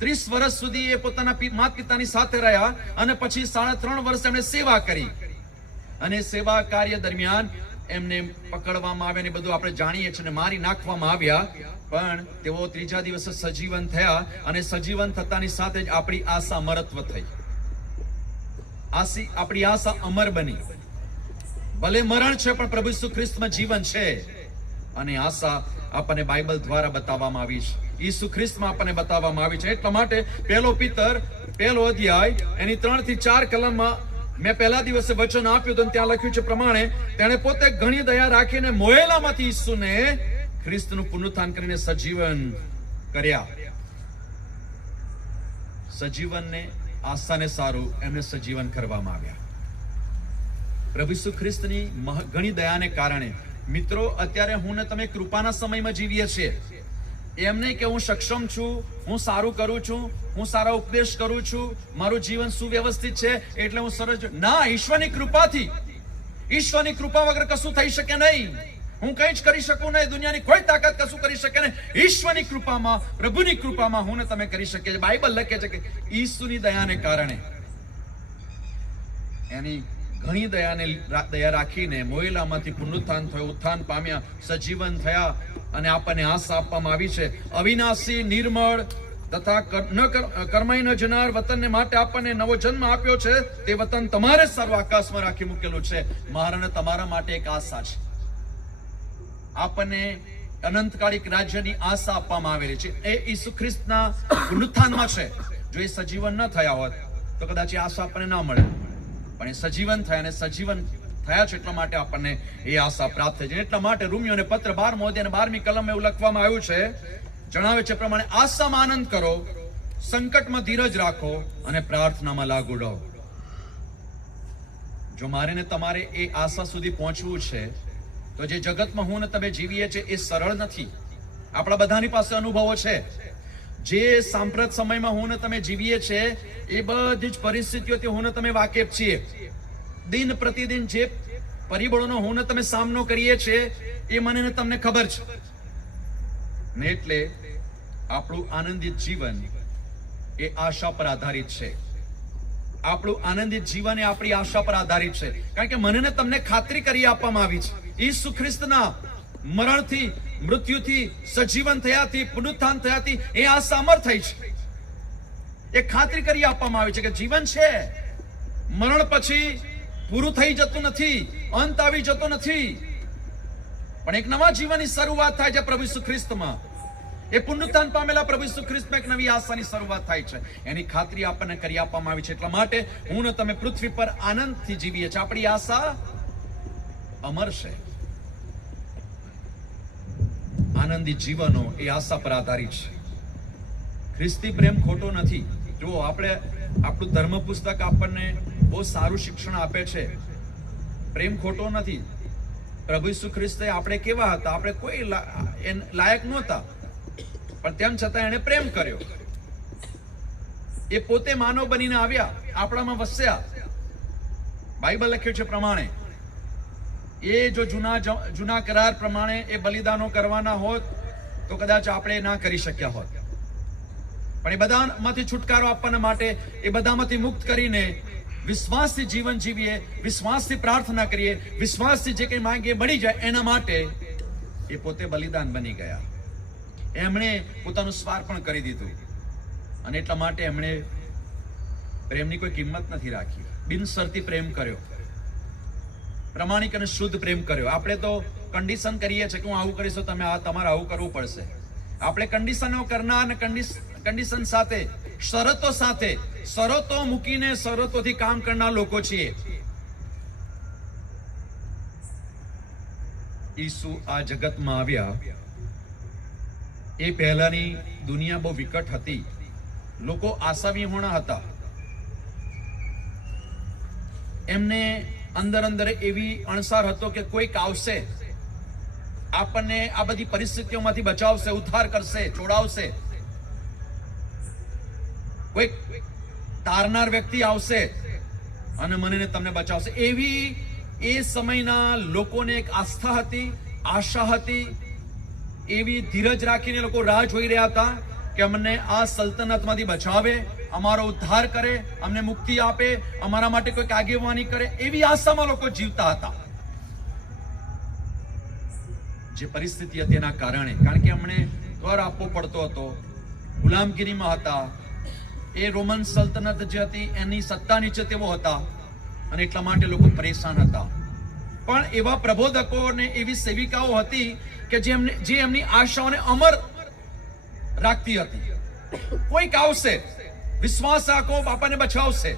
30 વર્ષ સુધી એ પોતાના માતા પિતાની સાથે રહ્યા, અને પછી 3.5 વર્ષ એમણે સેવા કરી. અને સેવા કાર્ય દરમિયાન એમને પકડવામાં આવ્યા, ને બધું આપણે જાણીએ છીએ, મારી નાખવામાં આવ્યા. પણ તેઓ ત્રીજા દિવસે સજીવન થયા, અને સજીવન થતાની સાથે જ આપણી આશા અમરત્વ થઈ. આપણી આશા અમર બની. ભલે મરણ છે, પણ પ્રભુ ઈસુ ખ્રિસ્તમાં જીવન છે. અને આશા આપણને બાઇબલ દ્વારા બતાવવામાં આવી છે, ઈસુ ખ્રિસ્તમાં આપણને બતાવવામાં આવી છે. એટલા માટે 1 પીતર 1 અધ્યાય એની 3 થી 4 કલમમાં મેં પહેલા દિવસે વચન આપ્યું હતું, ત્યાં લખ્યું છે પ્રમાણે, તેણે પોતે ઘણી દયા રાખીને મોયેલામાંથી ઈસુને ખ્રિસ્તનું પુનરુત્થાન કરીને સજીવન કર્યા. સજીવનને, આશાને સારું એમને સજીવન કરવામાં આવ્યા. પ્રભુ ઈસુ ખ્રિસ્તની ઘણી દયાને કારણે મિત્રો અત્યારે હું ને તમે કૃપાના સમયમાં જીવીએ છીએ. એમ નહીં કે હું સક્ષમ છું, હું સારું કરું છું, હું સારા ઉપદેશ કરું છું, મારું જીવન સુવ્યવસ્થિત છે એટલે હું સરસ. ના, ઈશ્વરની કૃપાથી, ઈશ્વરની કૃપા વગર કશું થઈ શકે નહીં. હું કંઈ જ કરી શકું નહીં, દુનિયાની કોઈ તાકાત કશું કરી શકે નહીં. ઈશ્વરની કૃપામાં, પ્રભુની કૃપામાં હું ને તમે કરી શકીએ છીએ. બાઇબલ લખે છે કે ઈસુની દયાને કારણે, એની ઘણી દયા રાખીને મોયેલામાંથી પુનરુત્થાન થયું, ઉત્થાન પામ્યા, સજીવન થયા અને આપણને આશા આપવામાં આવી છે અવિનાશી, નિર્મળ તથા કર્માઈ ન જનાર વતનને માટે આપણને નવો જન્મ આપ્યો છે. તે વતન તમારે સર્વ આકાશમાં રાખી મૂકેલું છે. મારા ને તમારા માટે એક આશા છે. આપણને અનંતકાલિક રાજ્યની આશા આપવામાં આવેલી છે. એ ઈસુ ખ્રિસ્તના પુનરુત્થાનમાં છે. જો એ સજીવન ન થયા હોત તો કદાચ એ આશા આપણને ના મળે, પણ એ સજીવન થયા, અને સજીવન થયા છે એટલા માટે આપણને એ આશા પ્રાપ્ત થઈ છે. એટલા માટે રોમિયોને પત્ર 12 અધ્યાય 12મી કલમમાં એવું લખવામાં આવ્યું છે, જણાવે છે પ્રમાણે, આશામાં આનંદ કરો, સંકટમાં ધીરજ રાખો અને પ્રાર્થનામાં લાગુ રહો. જો મારે ને તમારે એ આશા સુધી પહોંચવું છે તો જે જગતમાં હું ને તમે જીવીએ છીએ એ સરળ નથી. આપણા બધાની પાસે અનુભવો છે. જે સાંપ્રત સમયમાં હું ને તમે જીવીએ છીએ એ બધી જ પરિસ્થિતિઓથી હું ને તમે વાકેફ છીએ. દિન પ્રતિદિન જે પરિબળોનો હું ને તમે સામનો કરીએ છીએ એ મને ને તમને ખબર છે. ને એટલે આપણું આનંદિત જીવન એ આશા પર આધારિત છે. આપણું આનંદિત જીવન એ આપણી આશા પર આધારિત છે. કારણ કે મને ને તમને ખાતરી કરી આપવામાં આવી છે, ઈસુ ખ્રિસ્તના મરણથી, મૃત્યુથી, સજીવન થયાથી, પુનરુત્થાન થયાથી એ આશા અમર થઈ છે. એ ખાતરી કરી આપવામાં આવી છે કે જીવન છે, મરણ પછી પૂરું થઈ જતું નથી, અંત આવી જતો નથી, પણ એક નવા જીવનની શરૂઆત થાય છે પ્રભુ ઈસુ ખ્રિસ્તમાં. એ પુનરુત્થાન પામેલા પ્રભુ ઈસુ ખ્રિસ્તમાં એક નવી આશાની શરૂઆત થાય છે. એની ખાતરી આપણને કરી આપવામાં આવી છે. એટલા માટે હું ને તમે પૃથ્વી પર આનંદથી જીવીએ છીએ. આપણી આશા અમર છે. આનંદિત જીવનો એ આશા પર આધારિત છે. ખ્રિસ્તી પ્રેમ ખોટો નથી. જો આપણે, આપણું ધર્મ પુસ્તક આપણને બહુ સારું શિક્ષણ આપે છે. પ્રેમ ખોટો નથી. પ્રભુ ઈસુ ખ્રિસ્તે આપણે કેવા હતા, આપણે કોઈ લાયક નહોતા, પણ તેમ છતાં એને પ્રેમ કર્યો. એ પોતે માનવ બનીને આવ્યા, આપણામાં વસ્યા. બાઇબલ લખ્યું છે પ્રમાણે એ જો જૂના કરાર પ્રમાણે એ બલિદાનો કરવાના હોત તો કદાચ આપણે ના કરી શક્યા હોત. પણ એ બધામાંથી છુટકારો આપવાના માટે, એ બધામાંથી મુક્ત કરીને વિશ્વાસથી જીવન જીવીએ, વિશ્વાસથી પ્રાર્થના કરીએ, વિશ્વાસથી જે કંઈ માંગીએ મળી જાય, એના માટે એ પોતે બલિદાન બની ગયા. એમણે પોતાનું સ્વાર્પણ કરી દીધું. અને એટલા માટે એમણે પ્રેમની કોઈ કિંમત નથી રાખી. બિનશરતી પ્રેમ કર્યો, પ્રમાણિક અને શુદ્ધ પ્રેમ કર્યો. આપણે તો કન્ડિશન કરીએ છીએ કે હું આવું કરીશ તો તમે તમારે આવું કરવું પડશે. આપણે કન્ડિશનો કરનાર અને કન્ડિશન સાથે, શરતો મૂકીને શરતોથી કામ કરનાર લોકો છીએ. ઈસુ આ જગતમાં આવ્યા એ પહેલાની દુનિયા બહુ વિકટ હતી. લોકો આશાવિહોણા હતા. એમને અંદર એવી અણસાર હતો કે કોઈક આવશે, આપણને આ બધી પરિસ્થિતિઓમાંથી બચાવશે, ઉદ્ધાર કરશે, છોડાવશે. કોઈક તારનાર વ્યક્તિ આવશે અને મને તમને બચાવશે. એવી એ સમયના લોકોને એક આસ્થા હતી, આશા હતી. એવી ધીરજ રાખીને લોકો રાહ જોઈ રહ્યા હતા કે અમને આ સલ્તનતમાંથી બચાવે, અમારો ઉદ્ધાર કરે, અમને મુક્તિ આપે, અમારા માટે કોઈક આગેવાની કરે. એવી આશામાં લોકો જીવતા હતા. જે પરિસ્થિતિ હતી એના કારણે, કારણ કે અમને કર આપવો પડતો હતો, ગુલામગીરીમાં હતા, એ રોમન સલ્તનત જે હતી એની સત્તા નીચે તેઓ હતા, અને એટલા માટે લોકો પરેશાન હતા. પણ એવા પ્રબોધકો અને એવી સેવિકાઓ હતી કે જે એમની આશાઓને અમર રાખતી હતી. કોઈક આવશે, વિશ્વાસ રાખો, બાપાને બચાવશે.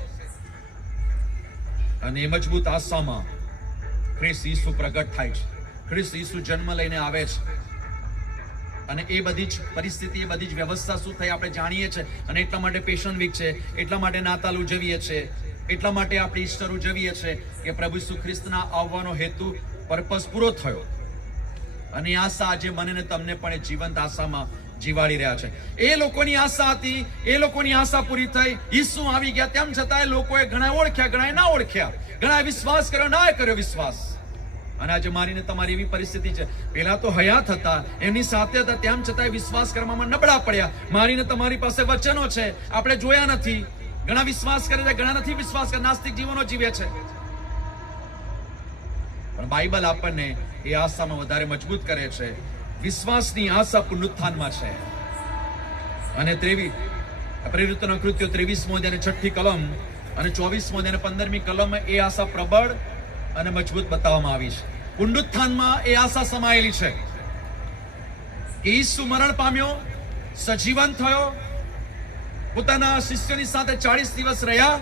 અને એ મજબૂત આશામાં ખ્રિસ્ત ઈસુ પ્રગટ થાય છે. ખ્રિસ્ત ઈસુ જન્મ લઈને આવે છે. અને એ બધી જ પરિસ્થિતિ, એ બધી જ વ્યવસ્થા શું થઈ આપણે જાણીએ છીએ. અને એટલા માટે પેશન વીક છે, એટલા માટે નાતાલ ઉજવીએ છીએ, એટલા માટે આપણે ઈસ્ટર ઉજવીએ છીએ કે પ્રભુ ઈસુ ખ્રિસ્તના આવવાનો હેતુ, પર્પસ પૂરો થયો. અને આશા આજે મને ને તમને પણ એ જીવંત આશામાં જીવાડી રહ્યા છે. એ લોકોની આશા હતી, એ લોકોની આશા પૂરી થઈ. ઈસુ આવી ગયા, તેમ છતાં લોકોએ ઘણા ઓળખ્યા, ઘણા ના ઓળખ્યા, ઘણા વિશ્વાસ કર્યો, ના કર્યો વિશ્વાસ. અને આજે મારીને તમારી એવી પરિસ્થિતિ છે, પેલા તો હયાત હતા, એમની સાથે હતા, તેમ છતાંય વિશ્વાસ કરવામાં નબળા પડ્યા. મારીને તમારી પાસે વચનો છે, આપણે જોયા નથી. ઘણા વિશ્વાસ કરે છે, ઘણા નથી વિશ્વાસ કરે, નાસ્તિક જીવનો જીવે છે. પણ બાઇબલ આપણને એ આશામાં વધારે મજબૂત કરે છે. વિશ્વાસની આશા પુનરુત્થાનમાં છે. અને પ્રેરિતોના કૃત્યો 23મો અધ્યાય 6ઠી કલમ અને 24મો અધ્યાય 15મી કલમ એ આશા પ્રબળ અને મજબૂત બતાવવામાં આવી છે. પુનરુત્થાનમાં એ આશા સમાયેલી છે કે ઈસુ મરણ પામ્યો, સજીવન થયો, પોતાના શિષ્યોની સાથે 40 દિવસ રહ્યા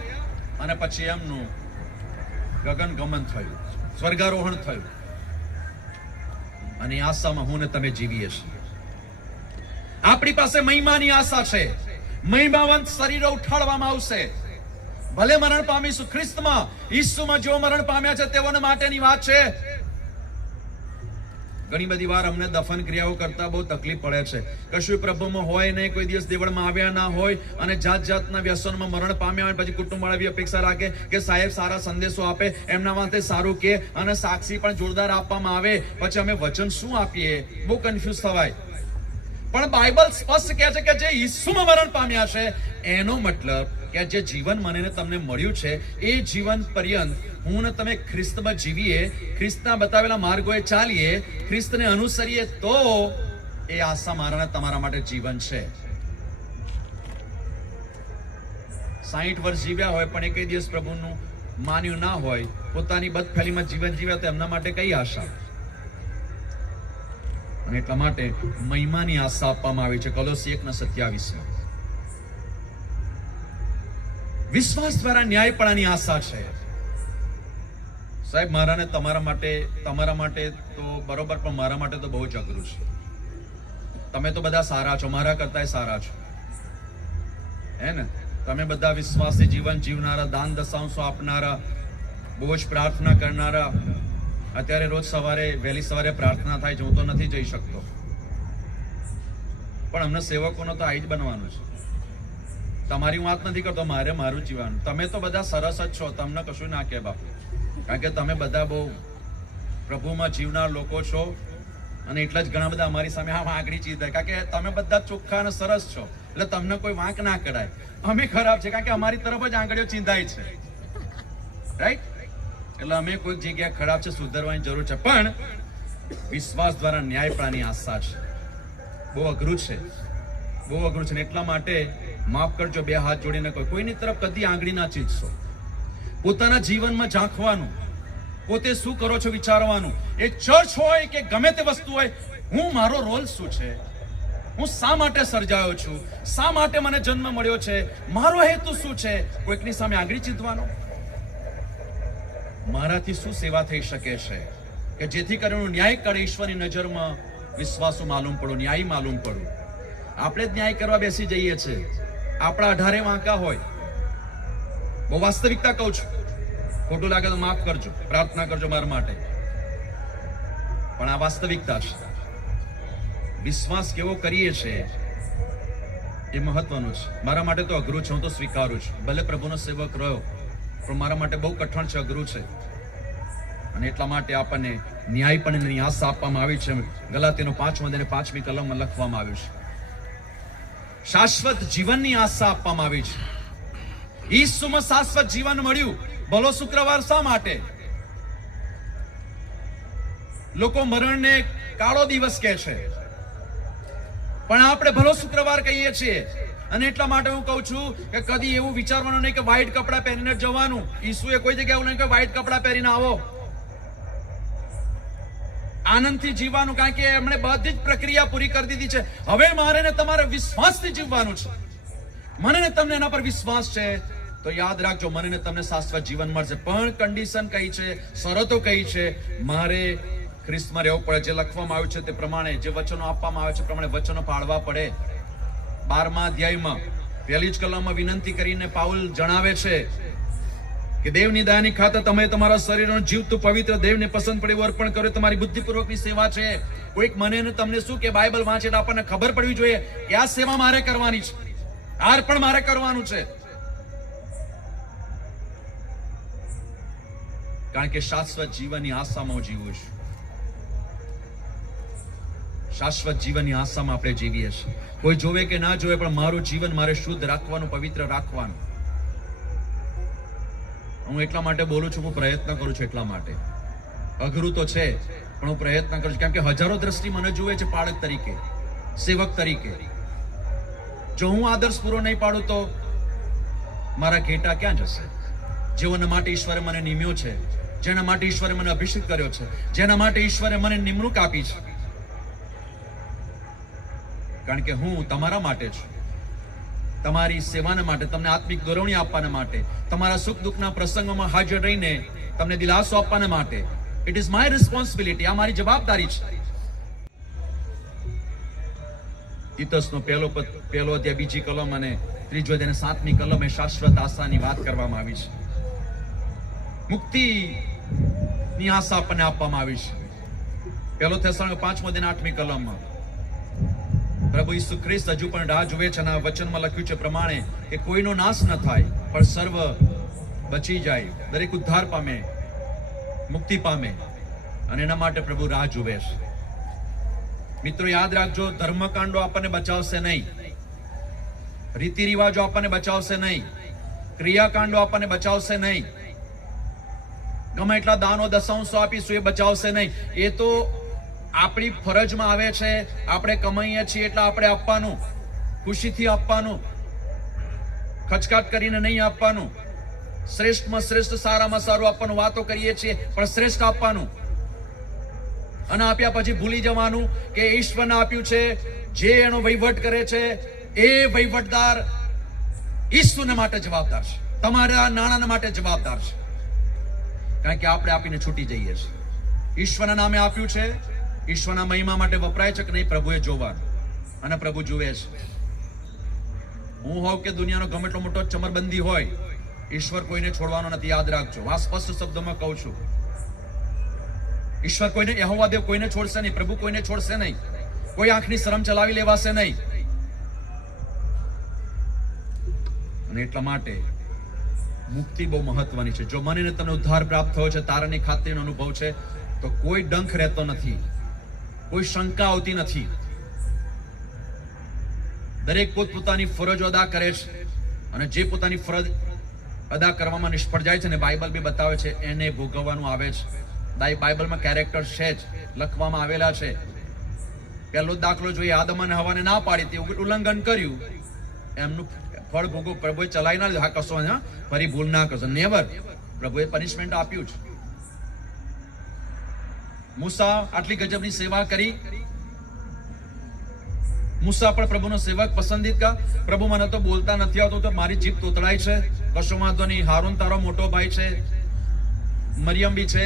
અને પછી એમનું ગગન ગમન થયું, સ્વર્ગારોહણ થયું. અને આશામાં હું ને તમે જીવીએ છીએ. આપણી પાસે મહિમાની આશા છે. મહિમાવંત શરીરો ઉઠાડવામાં આવશે. ભલે મરણ પામીશું, ખ્રિસ્તમાં ઈસુમાં જેઓ મરણ પામ્યા છે તેઓને માટેની વાત છે. ઘણી બધી વાર અમને દફન ક્રિયાઓ કરતા બહુ તકલીફ પડે છે. કશું પ્રભુમાં હોય નહીં, કોઈ દિવસ દેવળમાં આવ્યા ના હોય અને જાત જાતના વ્યસનમાં મરણ પામ્યા હોય, પછી કુટુંબ વાળા એવી અપેક્ષા રાખે કે સાહેબ સારા સંદેશો આપે, એમના માટે સારું કે અને સાક્ષી પણ જોરદાર આપવામાં આવે, પછી અમે વચન શું આપીએ? બહુ કન્ફ્યુઝ થવાય. પણ બાઇબલ સ્પષ્ટ કહે છે કે જે ઈસુમાં મરણ પામ્યા છે એનો મતલબ કે જે જીવન મને ને તમને મળ્યું છે એ જીવન પર્યંત હું ને તમે ખ્રિસ્તમાં જીવીએ, ખ્રિસ્તના બતાવેલા માર્ગોએ ચાલીએ, ખ્રિસ્તને અનુસરીએ તો એ આશા મારા ને તમારા માટે જીવન છે. 60 વર્ષ જીવ્યા હોય પણ એક દિવસ પ્રભુનું માન્યું ના હોય, પોતાની બદફેલીમાં જીવન જીવ્યા તો એમના માટે કઈ આશા? અને એટલા માટે મહિમાની આશા આપવામાં આવી છે. કોલોસી 1:27 વિશ્વાસ દ્વારા ન્યાયપણાની આશા છે. સાહેબ મારા ને તમારા માટે તો બરોબર, પણ મારા માટે તો બહુ જ અઘરું છે. તમે તો બધા સારા છો, મારા કરતા સારા છો, હે ને? તમે બધા વિશ્વાસી જીવન જીવનારા, દાન દશાંશો આપનારા, બહુ જ પ્રાર્થના કરનારા. અત્યારે રોજ વહેલી સવારે પ્રાર્થના થાય છે, હું તો નથી જઈ શકતો, પણ અમને સેવકોનો તો આ જ બનવાનું છે. તમારી વાત નથી કરતો, મારું જીવવાનું. તમે તો બધા સરસ જ છો, તમને કશું ના કહે બાપુ, કારણ કે તમે બધા બહુ પ્રભુમાં જીવનાર લોકો છો. અને એટલા જ ઘણા બધા અમારી સામે આ વાંકડી ચીજ થાય, કારણ કે તમે બધા ચોખ્ખા અને સરસ છો, એટલે તમને કોઈ વાંક ના કરાય. અમે ખરાબ છે કારણ કે અમારી તરફ જ આંગળીઓ ચીંધાય છે, રાઈટ? એટલે અમે કોઈક જગ્યા ખરાબ છે, સુધારવાની જરૂર છે. પણ વિશ્વાસ દ્વારા ન્યાયપણાની આશા છે. બહુ અઘરું છે, બહુ અઘરું છે. એટલા માટે માફ કરજો, બે હાથ જોડીને કોઈની તરફ કદી આંગળી ના ચીંધશો. પોતાના જીવનમાં ઝાંખવાનું, પોતે શું કરો છો વિચારવાનું. એ ચર્ચ હોય કે ગમે તે વસ્તુ હોય, મારો રોલ શું છે? હું શા માટે સર્જાયો છું? શા માટે મને જન્મ મળ્યો છે? મારો હેતુ શું છે? કોઈકની સામે આંગળી ચીંધવાનો? મારાથી શું સેવા થઈ શકે છે કે જેથી કરીને હું ન્યાય કરે, ઈશ્વરની નજરમાં વિશ્વાસુ માલુમ પડું, ન્યાયી માલુમ પડું. આપણે જ ન્યાય કરવા બેસી જઈએ છીએ. આપણા 18 વાંકા હોય. બહુ વાસ્તવિકતા કહું છું, ખોટું લાગે તો માફ કરજો, પ્રાર્થના કરજો મારા માટે, પણ આ વાસ્તવિકતા છે. વિશ્વાસ કેવો કરીએ છીએ એ મહત્વનું છે. મારા માટે તો અઘરું છે, હું તો સ્વીકારું છું. ભલે પ્રભુનો સેવક રહ્યો, પણ મારા માટે બહુ કઠણ છે, અઘરું છે. અને એટલા માટે આપણને ન્યાયપણની આશા આપવામાં આવી છે. ગલાતીનો 5:5મી કલમમાં લખવામાં આવ્યું છે. શાશ્વત જીવનની આશા આપવામાં આવી છે. ઈસુમાં શાશ્વત જીવન મળ્યું. ભલો શુક્રવાર શા માટે? લોકો મરણને કાળો દિવસ કહે છે, પણ આપણે ભલો શુક્રવાર કહીએ છીએ. અને એટલા માટે હું કહું છું કે કદી એવું વિચારવાનું નહીં કે વ્હાઈટ કપડા પહેરીને જવાનું. ઈસુએ કોઈ જગ્યાએ એવું નહીં કે વ્હાઈટ કપડા પહેરીને આવો. આનંદથી જીવવાનું, કારણ કે એમણે બધી જ પ્રક્રિયા પૂરી કરી દીધી છે. હવે મારે ને તમારે વિશ્વાસથી જીવવાનું છે. મને ને તમને એના પર વિશ્વાસ છે તો યાદ રાખજો, મને ને તમને શાશ્વત જીવન મળશે. પણ કન્ડિશન કઈ છે, શરતો કઈ છે? મારે ખ્રિસ્તમાં રહેવું પડે. જે લખવામાં આવ્યું છે તે પ્રમાણે, જે વચનો આપવામાં આવે છે પ્રમાણે વચનો પાળવા પડે. 12મા અધ્યાયમાં 1લી જ કલમમાં વિનંતી કરીને પાઉલ જણાવે છે કે દેવની દયાની ખાતર તમે તમારા શરીરનો જીવતું પવિત્ર દેવને પસંદ પડે એવું અર્પણ કરો. તમારી બુદ્ધિપૂર્વકની સેવા છે. કોઈક મને ને તમને શું કે બાઇબલ વાંચે આપણને ખબર પડવી જોઈએ કે આ સેવા મારે કરવાની છે, આ અર્પણ મારે કરવાનું છે. કારણ કે શાશ્વત જીવનની આશામાં હું જીવું છું. શાશ્વત જીવનની આશામાં આપણે જીવીએ છીએ. કોઈ જોવે કે ના જોવે, પણ મારું જીવન મારે શુદ્ધ રાખવાનું, પવિત્ર રાખવાનું. હું એટલા માટે બોલું છું, હું પ્રયત્ન કરું છું. એટલા માટે અઘરું તો છે, પણ હું પ્રયત્ન કરું છું. કેમ કે હજારો દ્રષ્ટિ મને જુએ છે પાળક તરીકે, સેવક તરીકે. જો હું આદર્શ પૂરો નહીં પાડું તો મારા ઘેટા ક્યાં જશે? જેઓના માટે ઈશ્વરે મને નિમ્યો છે, જેના માટે ઈશ્વરે મને અભિષેક કર્યો છે, જેના માટે ઈશ્વરે મને નિમણૂક આપી છે. કારણ કે હું તમારા માટે છું, તમારી સેવાના માટે, તમને આત્મિક દોરવણી આપવાના માટે, તમારા સુખ દુઃખના પ્રસંગોમાં હાજર રહીને તમને દિલાસો આપવાના માટે. It is my responsibility. આ મારી જવાબદારી છે. તીતસનો પહેલો અધ્યાય 2જી કલમ અને 3જો અધ્યાય 7મી કલમ એ શાશ્વત આશાની વાત કરવામાં આવી છે. મુક્તિની આશા આપણને આપવામાં આવી છે. પહેલો થેસલોનિક 5મો અધ્યાય 8મી કલમમાં પ્રભુ ઈસુ ખ્રિસ્ત હજુ પણ રાહ જુએ છે અને આ વચનમાં લખ્યું છે પ્રમાણે કે કોઈનો નાશ ન થાય, પણ સર્વ બચી જાય, દરેક ઉદ્ધાર પામે, મુક્તિ પામે. અને એના માટે પ્રભુ રાહ જુએ છે. મિત્રો યાદ રાખજો, ધર્મકાંડો આપણને બચાવશે નહીં, રીતિ રિવાજો આપણને બચાવશે નહીં, ક્રિયાકાંડો આપણને બચાવશે નહીં, ગમે એટલા દાનો દશાંશો આપીશું એ બચાવશે નહીં. એ તો આપણી ફરજમાં આવે છે. આપણે કમાઈએ છીએ એટલે આપણે આપવાનું, ખુશીથી આપવાનું, ખચકાટ કરીને નહીં આપવાનું. શ્રેષ્ઠમાં શ્રેષ્ઠ, સારામાં સારું આપવાનું. વાતો કરીએ છીએ પણ શ્રેષ્ઠ આપવાનું. અને આપ્યા પછી ભૂલી જવાનું કે ઈશ્વરને આપ્યું છે. જે એનો વહીવટ કરે છે એ વહીવટદાર ઈશ્વરના માટે જવાબદાર છે, તમારા નાણાંના માટે જવાબદાર છે. કારણ કે આપણે આપીને છૂટી જઈએ છીએ. ઈશ્વરના નામે આપ્યું છે, ઈશ્વરના મહિમા માટે વપરાય છે કે નહીં, પ્રભુએ જોવાનું. અને પ્રભુ જુએ છે. હું હોઉં કે દુનિયાનો ગમે એટલો મોટો ચમરબંધી હોય, ઈશ્વર કોઈને છોડવાનો નથી. યાદ રાખજો, આ સ્પષ્ટ શબ્દોમાં કહું છું. ઈશ્વર કોઈને, યહોવા દેવ કોઈને છોડશે નહીં, પ્રભુ કોઈને છોડશે નહીં. કોઈ આંખની શરમ ચલાવી લેવાશે નહીં. અને એટલા માટે મુક્તિ બહુ મહત્વની છે. જો મને તમને ઉદ્ધાર પ્રાપ્ત થયો છે, તારાની ખાતરીનો અનુભવ છે, તો કોઈ ડંખ રહેતો નથી, કોઈ શંકા આવતી નથી. દરેક પોતપોતાની ફરજો અદા કરે છે. અને જે પોતાની ફરજ અદા કરવામાં નિષ્ફળ જાય છે ને, બાઇબલ બી બતાવે છે, એને ભોગવવાનું આવે છે. બાઇબલમાં કેરેક્ટર છે જ, લખવામાં આવેલા છે. પહેલો દાખલો જોઈએ, આદમ અને હવાને ના પાડી, તે ઉલ્લંઘન કર્યું, એમનું ફળ ભોગવ પ્રભુએ ચલાવી ના લીધું. હા, કશો હા, ફરી ભૂલ ના કરશો, નેવર. પ્રભુએ પનિશમેન્ટ આપ્યું છે. મૂસા આટલી ગજબની સેવા કરી. મૂસા પણ પ્રભુનો સેવક પસંદિત કા. પ્રભુ મને તો બોલતા નથી આવતું, તો મારી જીભ તોતડાય છે, કશો વાંધો નહીં. હારૂન તારો મોટો ભાઈ છે, મરિયમ બી છે.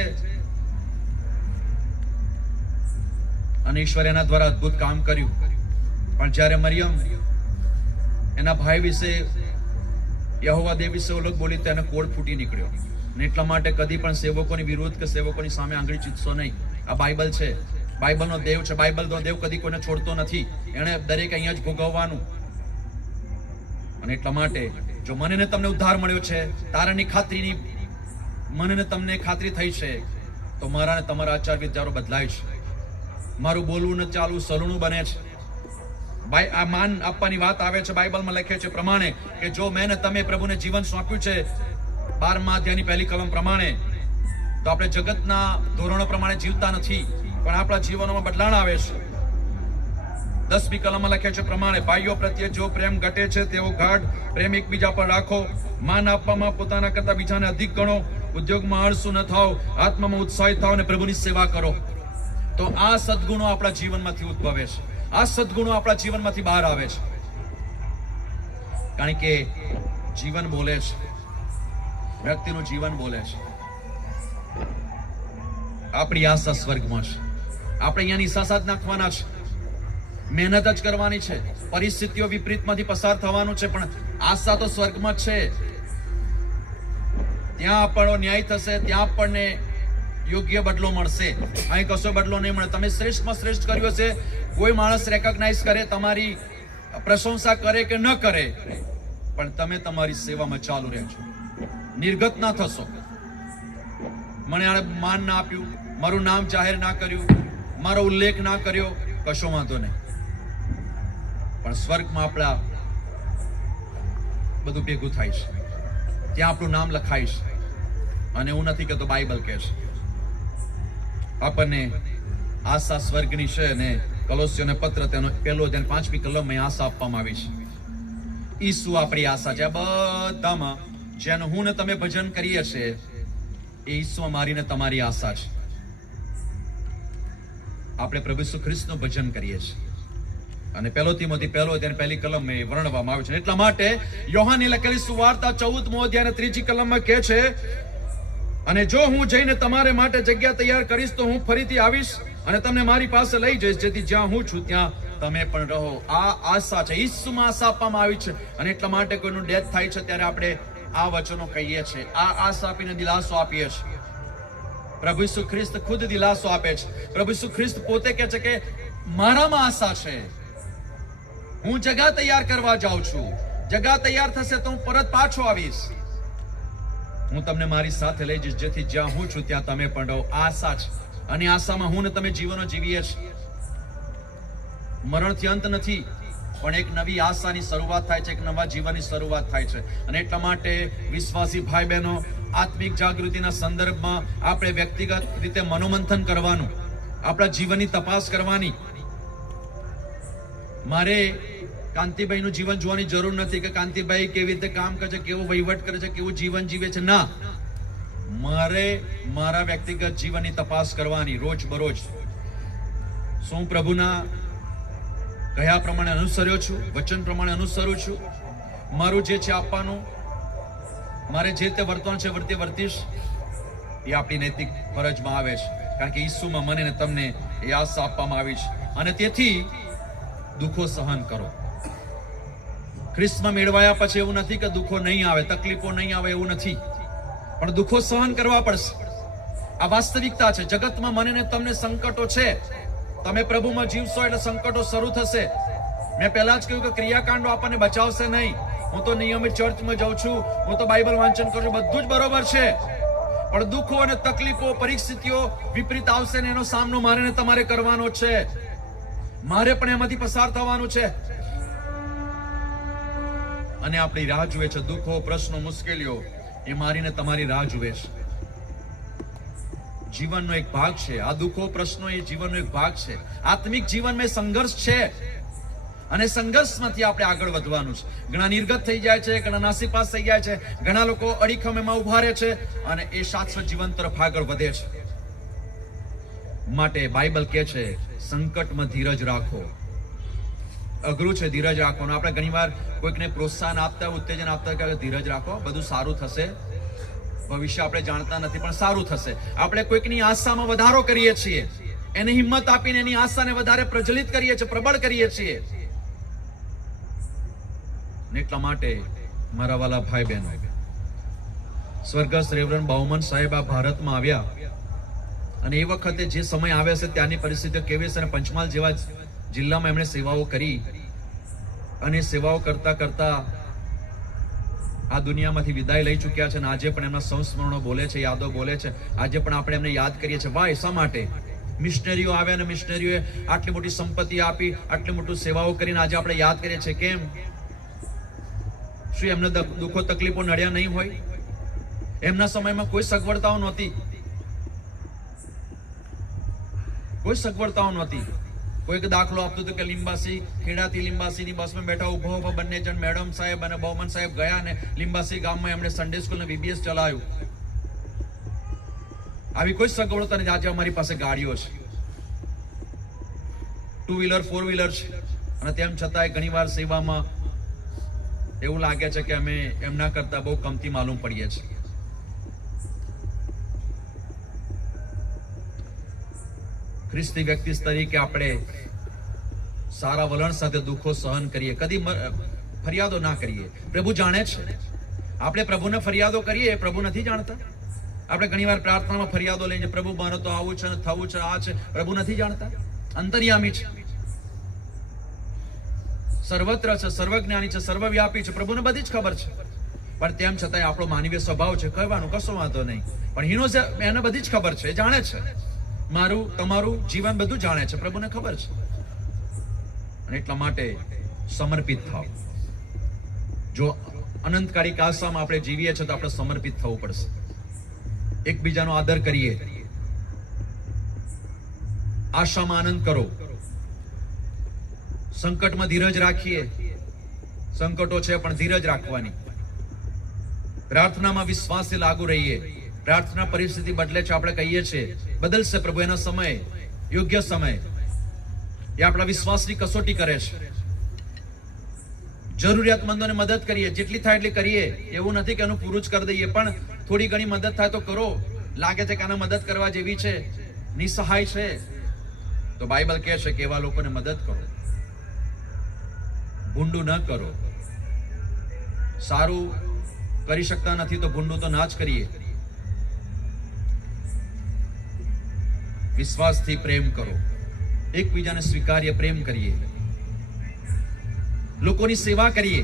અને ઈશ્વર એના દ્વારા અદ્ભુત કામ કર્યું. પણ જ્યારે મરિયમ એના ભાઈ વિશે, યહોવા દેવ વિશે ઓલગ બોલી, તો એને કોડ ફૂટી નીકળ્યો. ને એટલા માટે કદી પણ સેવકોની વિરુદ્ધ કે સેવકોની સામે આંગળી ચીંધશો નહીં. આ બાઇબલ છે, બાઇબલનો દેવ છે. બાઇબલનો દેવ કદી કોઈને છોડતો નથી. એને દરેક અહીંયા જ ભોગવવાનું. અને એટલા માટે જો મને ને તમને ઉદ્ધાર મળ્યો છે, તારાની ખાતરીની મને ને તમને ખાતરી થઈ છે, તો મારા ને તમારા આચાર વિચારો બદલાય છે. મારું બોલવું ને ચાલવું સલૂણું બને છે. આ માન આપવાની વાત આવે છે. બાઇબલમાં લખે છે પ્રમાણે કે જો મેં ને તમે પ્રભુને જીવન સોંપ્યું છે 12મા અધ્યાયની પહેલી કલમ પ્રમાણે, તો આપણે જગતના ધોરણો પ્રમાણે જીવતા નથી, પણ આપણા જીવનોમાં બદલાણ આવે છે. 10મી કલમમાં લખે છે પ્રમાણે ભાઈઓ પ્રત્યે જો પ્રેમ ઘટે છે તેવો ગાઢ પ્રેમ એકબીજા પર રાખો. માન આપવામાં પોતાના કરતા બીજાને અધિક ગણો. ઉદ્યોગમાં આળસુ ન થાવ, આત્મામાં ઉત્સાહિત થાવ અને પ્રભુની સેવા કરો. તો આ સદગુણો આપણા જીવનમાંથી ઉદ્ભવે છે. આ સદગુણો આપણા જીવનમાંથી બહાર આવે છે. કારણ કે જીવન બોલે છે, વ્યક્તિનું જીવન બોલે છે. આપણી આશા સ્વર્ગમાં છે. આપણે અહીંયાની નિશાસા જ નાખવાના છે, મહેનત જ કરવાની છે, પરિસ્થિતિઓ વિપરીતમાંથી પસાર થવાનું છે, પણ આશા તો સ્વર્ગમાં જ છે. ત્યાં આપણો ન્યાય થશે, ત્યાં આપણને યોગ્ય બદલો મળશે. અહીં કશો બદલો નહીં મળે. તમે શ્રેષ્ઠમાં શ્રેષ્ઠ કર્યું હશે, કોઈ માણસ રેકોગ્નાઇઝ કરે, તમારી પ્રશંસા કરે કે ન કરે, પણ તમે તમારી સેવામાં ચાલુ રહેજો, નિર્ગત ના થશો. મને આને માન ના આપ્યું, મારું નામ જાહેર ના કર્યું, મારો ઉલ્લેખ ના કર્યો, કશો વાંધો નહીં, પણ સ્વર્ગમાં આપણા બધું ભેગું થાય છે, ત્યાં આપણું નામ લખાય છે. અને હું નથી કહેતો, બાઇબલ કહે છે. આપણને આશા સ્વર્ગની છે, અને કોલોસીઓને પત્ર તેનો 1 અધ્યાય 5મી કલમમાં આશા આપવામાં આવી છે. ઈસુ આપણી આશા છે. બધામાં જેનું હું ને તમે ભજન કરીએ છીએ, એ ઈસુ અમારી ને તમારી આશા છે. આપણે પ્રભુ ઈસુ ખ્રિસ્તનું ભજન કરીએ છીએ. અને 1 તિમોથી 1 અધ્યાય 1લી કલમમાં એ વર્ણવવામાં આવ્યું છે. એટલા માટે યોહાનની લખેલી સુવાર્તા 14મો અધ્યાય અને 3જી કલમમાં કહે છે, અને જો હું જઈને તમારે માટે જગ્યા તૈયાર કરીશ તો હું ફરીથી આવીશ અને તમને મારી પાસે લઈ જઈશ, જેથી જ્યાં હું છું ત્યાં તમે પણ રહો. આ આશા છે, ઈસુમાં આશા આપવામાં આવી છે. અને એટલા માટે કોઈનું ડેથ થાય છે ત્યારે આપણે આ વચનો કહીએ છીએ, આ આશા આપીને દિલાસો આપીએ છીએ. પ્રભુ ઈસુ ખ્રિસ્ત ખુદ દિલાસો આપે છે. પ્રભુ ઈસુ ખ્રિસ્ત પોતે કહે છે કે મારામાં આશા છે, હું જગા તૈયાર કરવા જાઉં છું, જગા તૈયાર થશે તો હું પરત પાછો આવીશ, હું તમને મારી સાથે લઈ જઈશ, જેથી જ્યાં હું છું ત્યાં તમે પણ રહો. આશા છે. અને આશામાં હું ને તમે જીવનો જીવીએ છીએ. મરણથી અંત નથી, પણ એક નવી આશાની શરૂઆત થાય છે, એક નવા જીવનની શરૂઆત થાય છે. અને એટલા માટે વિશ્વાસી ભાઈ બહેનો, આત્મિક જાગૃતિના સંદર્ભમાં આપણે વ્યક્તિગત રીતે મનોમંથન કરવાનું, આપણા જીવનની તપાસ કરવાની. મારે કાંતિભાઈનું જીવન જોવાની જરૂર નથી કે કાંતિભાઈ કેવી રીતે કામ કરે છે, કેવો વહીવટ કરે છે, કેવું જીવન જીવે છે. ના, મારે મારા વ્યક્તિગત જીવનની તપાસ કરવાની રોજ બરોજ. શું પ્રભુના કયા પ્રમાણે અનુસર્યો છું, વચન પ્રમાણે અનુસરું છું, મારું જે છે આપવાનું, મારે જે તે વર્તવાનું છે વર્તીશ. એ આપણી નૈતિક ફરજમાં આવે છે, કારણ કે ઈસુમાં મને ને તમને એ આશા આપવામાં આવી છે. અને તેથી દુઃખો સહન કરો. ખ્રિસ્તમાં મેળવાયા પછી એવું નથી કે દુઃખો નહીં આવે, તકલીફો નહીં આવે, એવું નથી, પણ દુઃખો સહન કરવા પડશે. આ વાસ્તવિકતા છે. જગતમાં મને ને તમને સંકટો છે. તમે પ્રભુમાં જીવશો એટલે સંકટો શરૂ થશે. મેં પહેલા જ કહ્યું કે ક્રિયાકાંડો આપણને બચાવશે નહીં. હું તો નિયમિત ચર્ચમાં જાઉં છું, હું તો બાઇબલ વાંચન કરું છું, બધું જ બરોબર છે, પણ દુઃખો અને તકલીફો, પરિસ્થિતિઓ વિપરીત આવશે ને એનો સામનો મારે ને તમારે કરવાનો છે. મારે પણ એમાંથી પસાર થવાનું છે. અને આપણી રાહ જુએ છે દુઃખો, પ્રશ્નો, મુશ્કેલીઓ, એ મારીને તમારી રાહ જુએ છે. જીવનનો એક ભાગ છે આ દુઃખો, પ્રશ્નો, એ જીવનનો એક ભાગ છે. આત્મિક જીવનમાં સંઘર્ષ છે, અને સંઘર્ષમાંથી આપણે આગળ વધવાનું છે. ઘણા નિર્ગત થઈ જાય છે, ઘણા નાસીપાસ થઈ જાય છે, ઘણા લોકો અડીખમેમાં ઉભા રહે છે, અને એ શાશ્વત જીવન તરફ આગળ વધે છે. માટે બાઇબલ કહે છે સંકટમાં ધીરજ રાખો. અઘરું છે ધીરજ રાખવાનું. આપણે ઘણીવાર કોઈકને પ્રોત્સાહન આપતા, ઉત્તેજન આપતા કે ધીરજ રાખો, બધું સારું થશે. ભવિષ્ય આપણે જાણતા નથી, પણ સારું થશે. આપણે કોઈકની આશામાં વધારો કરીએ છીએ, એને હિંમત આપીને એની આશાને વધારે પ્રજ્વલિત કરીએ છીએ, પ્રબળ કરીએ છીએ. એટલા માટે મારા વાલા ભાઈ બહેનો, સ્વર્ગસ્થ રેવરન્ડ બાઉમન સાહેબ આ ભારતમાં આવ્યા, અને એ વખતે જે સમય આવે છે ત્યાંની પરિસ્થિતિઓ કેવી છે, અને પંચમહાલ જેવા જિલ્લામાં એમણે સેવાઓ કરી, અને સેવાઓ કરતા કરતા આ દુનિયામાંથી વિદાય લઈ ચૂક્યા છે. અને આજે પણ એમના સંસ્મરણો બોલે છે, યાદો બોલે છે. આજે પણ આપણે એમને યાદ કરીએ છીએ. વાય શા માટે? મિશનરીઓ આવ્યા અને મિશનરીઓએ આટલી મોટી સંપત્તિ આપી, આટલી મોટી સેવાઓ કરીને આજે આપણે યાદ કરીએ છીએ. કેમ? શું એમને દુઃખો તકલીફો નડ્યા નહીં હોય? એમના સમયમાં કોઈ સગવડતાઓ નહોતી, કોઈ સગવડતાઓ નહોતી. કોઈક દાખલો આપતો હતો કે લીંબાસી, ખેડાથી લીંબાસીની બસમાં બેઠા ઉભા ઉભા બંને જણ મેડમ સાહેબ અને બહુમન સાહેબ ગયા, અને લીંબાસી ગામમાં એમણે સન્ડે સ્કૂલ ને VBS ચલાવ્યું. આવી કોઈ સગવડતા નથી. આજે અમારી પાસે ગાડીઓ છે, 2 વ્હીલર 4 વ્હીલર છે, અને તેમ છતાંય ઘણીવાર સેવામાં એવું લાગે છે કે અમે એમના કરતા બહુ કમતી માલુમ પડીએ છીએ. ખ્રિસ્તી વ્યક્તિ તરીકે આપણે સારા વલણ સાથે દુઃખો સહન કરીએ, કદી ફરિયાદો ના કરીએ. પ્રભુ જાણે છે. આપણે પ્રભુને ફરિયાદો કરીએ, પ્રભુ નથી જાણતા? આપણે ઘણીવાર પ્રાર્થનામાં ફરિયાદો લઈએ, પ્રભુ મારે તો આવું છે, થવું છે, આ છે. પ્રભુ નથી જાણતા? અંતર્યામી છે, સર્વત્ર છે, સર્વજ્ઞાની છે, સર્વવ્યાપી છે. પ્રભુને બધી જ ખબર છે, પણ તેમ છતાંય આપણો માનવીય સ્વભાવ છે, કહેવાનું કશો વાંધો નહીં. પણ હીનો એને બધી જ ખબર છે, એ જાણે છે, મારું તમારું જીવન બધું જાણે છે, પ્રભુને ખબર છે. અને એટલા માટે સમર્પિત થાવ. જો અનંતકાળી આશામાં આપણે જીવીએ છીએ તો આપણે સમર્પિત થવું પડશે. એકબીજાનો આદર કરીએ, આશામાં આનંદ કરો, સંકટમાં ધીરજ રાખીએ. સંકટો છે પણ ધીરજ રાખવાની. પ્રાર્થનામાં વિશ્વાસથી લાગુ રહીએ. પ્રાર્થના પરિસ્થિતિ બદલે છે, આપણે કહીએ છીએ બદલશે પ્રભુ એના સમય, યોગ્ય સમય. એ આપણા વિશ્વાસની કસોટી કરે છે. જરૂરિયાતમંદોને મદદ કરીએ, જેટલી થાય એટલી કરીએ. એવું નથી કે એનું પૂરું જ કરી દઈએ, પણ થોડી ઘણી મદદ થાય તો કરો. લાગે છે કે આને મદદ કરવા જેવી છે, નિસહાય છે, તો બાઇબલ કહે છે કે એવા લોકોને મદદ કરો. ભૂંડું ન કરો. સારું કરી શકતા નથી તો ભૂંડું તો ના જ કરીએ. વિશ્વાસથી પ્રેમ કરો, એકબીજાને સ્વીકાર્ય પ્રેમ કરીએ, લોકોની સેવા કરીએ,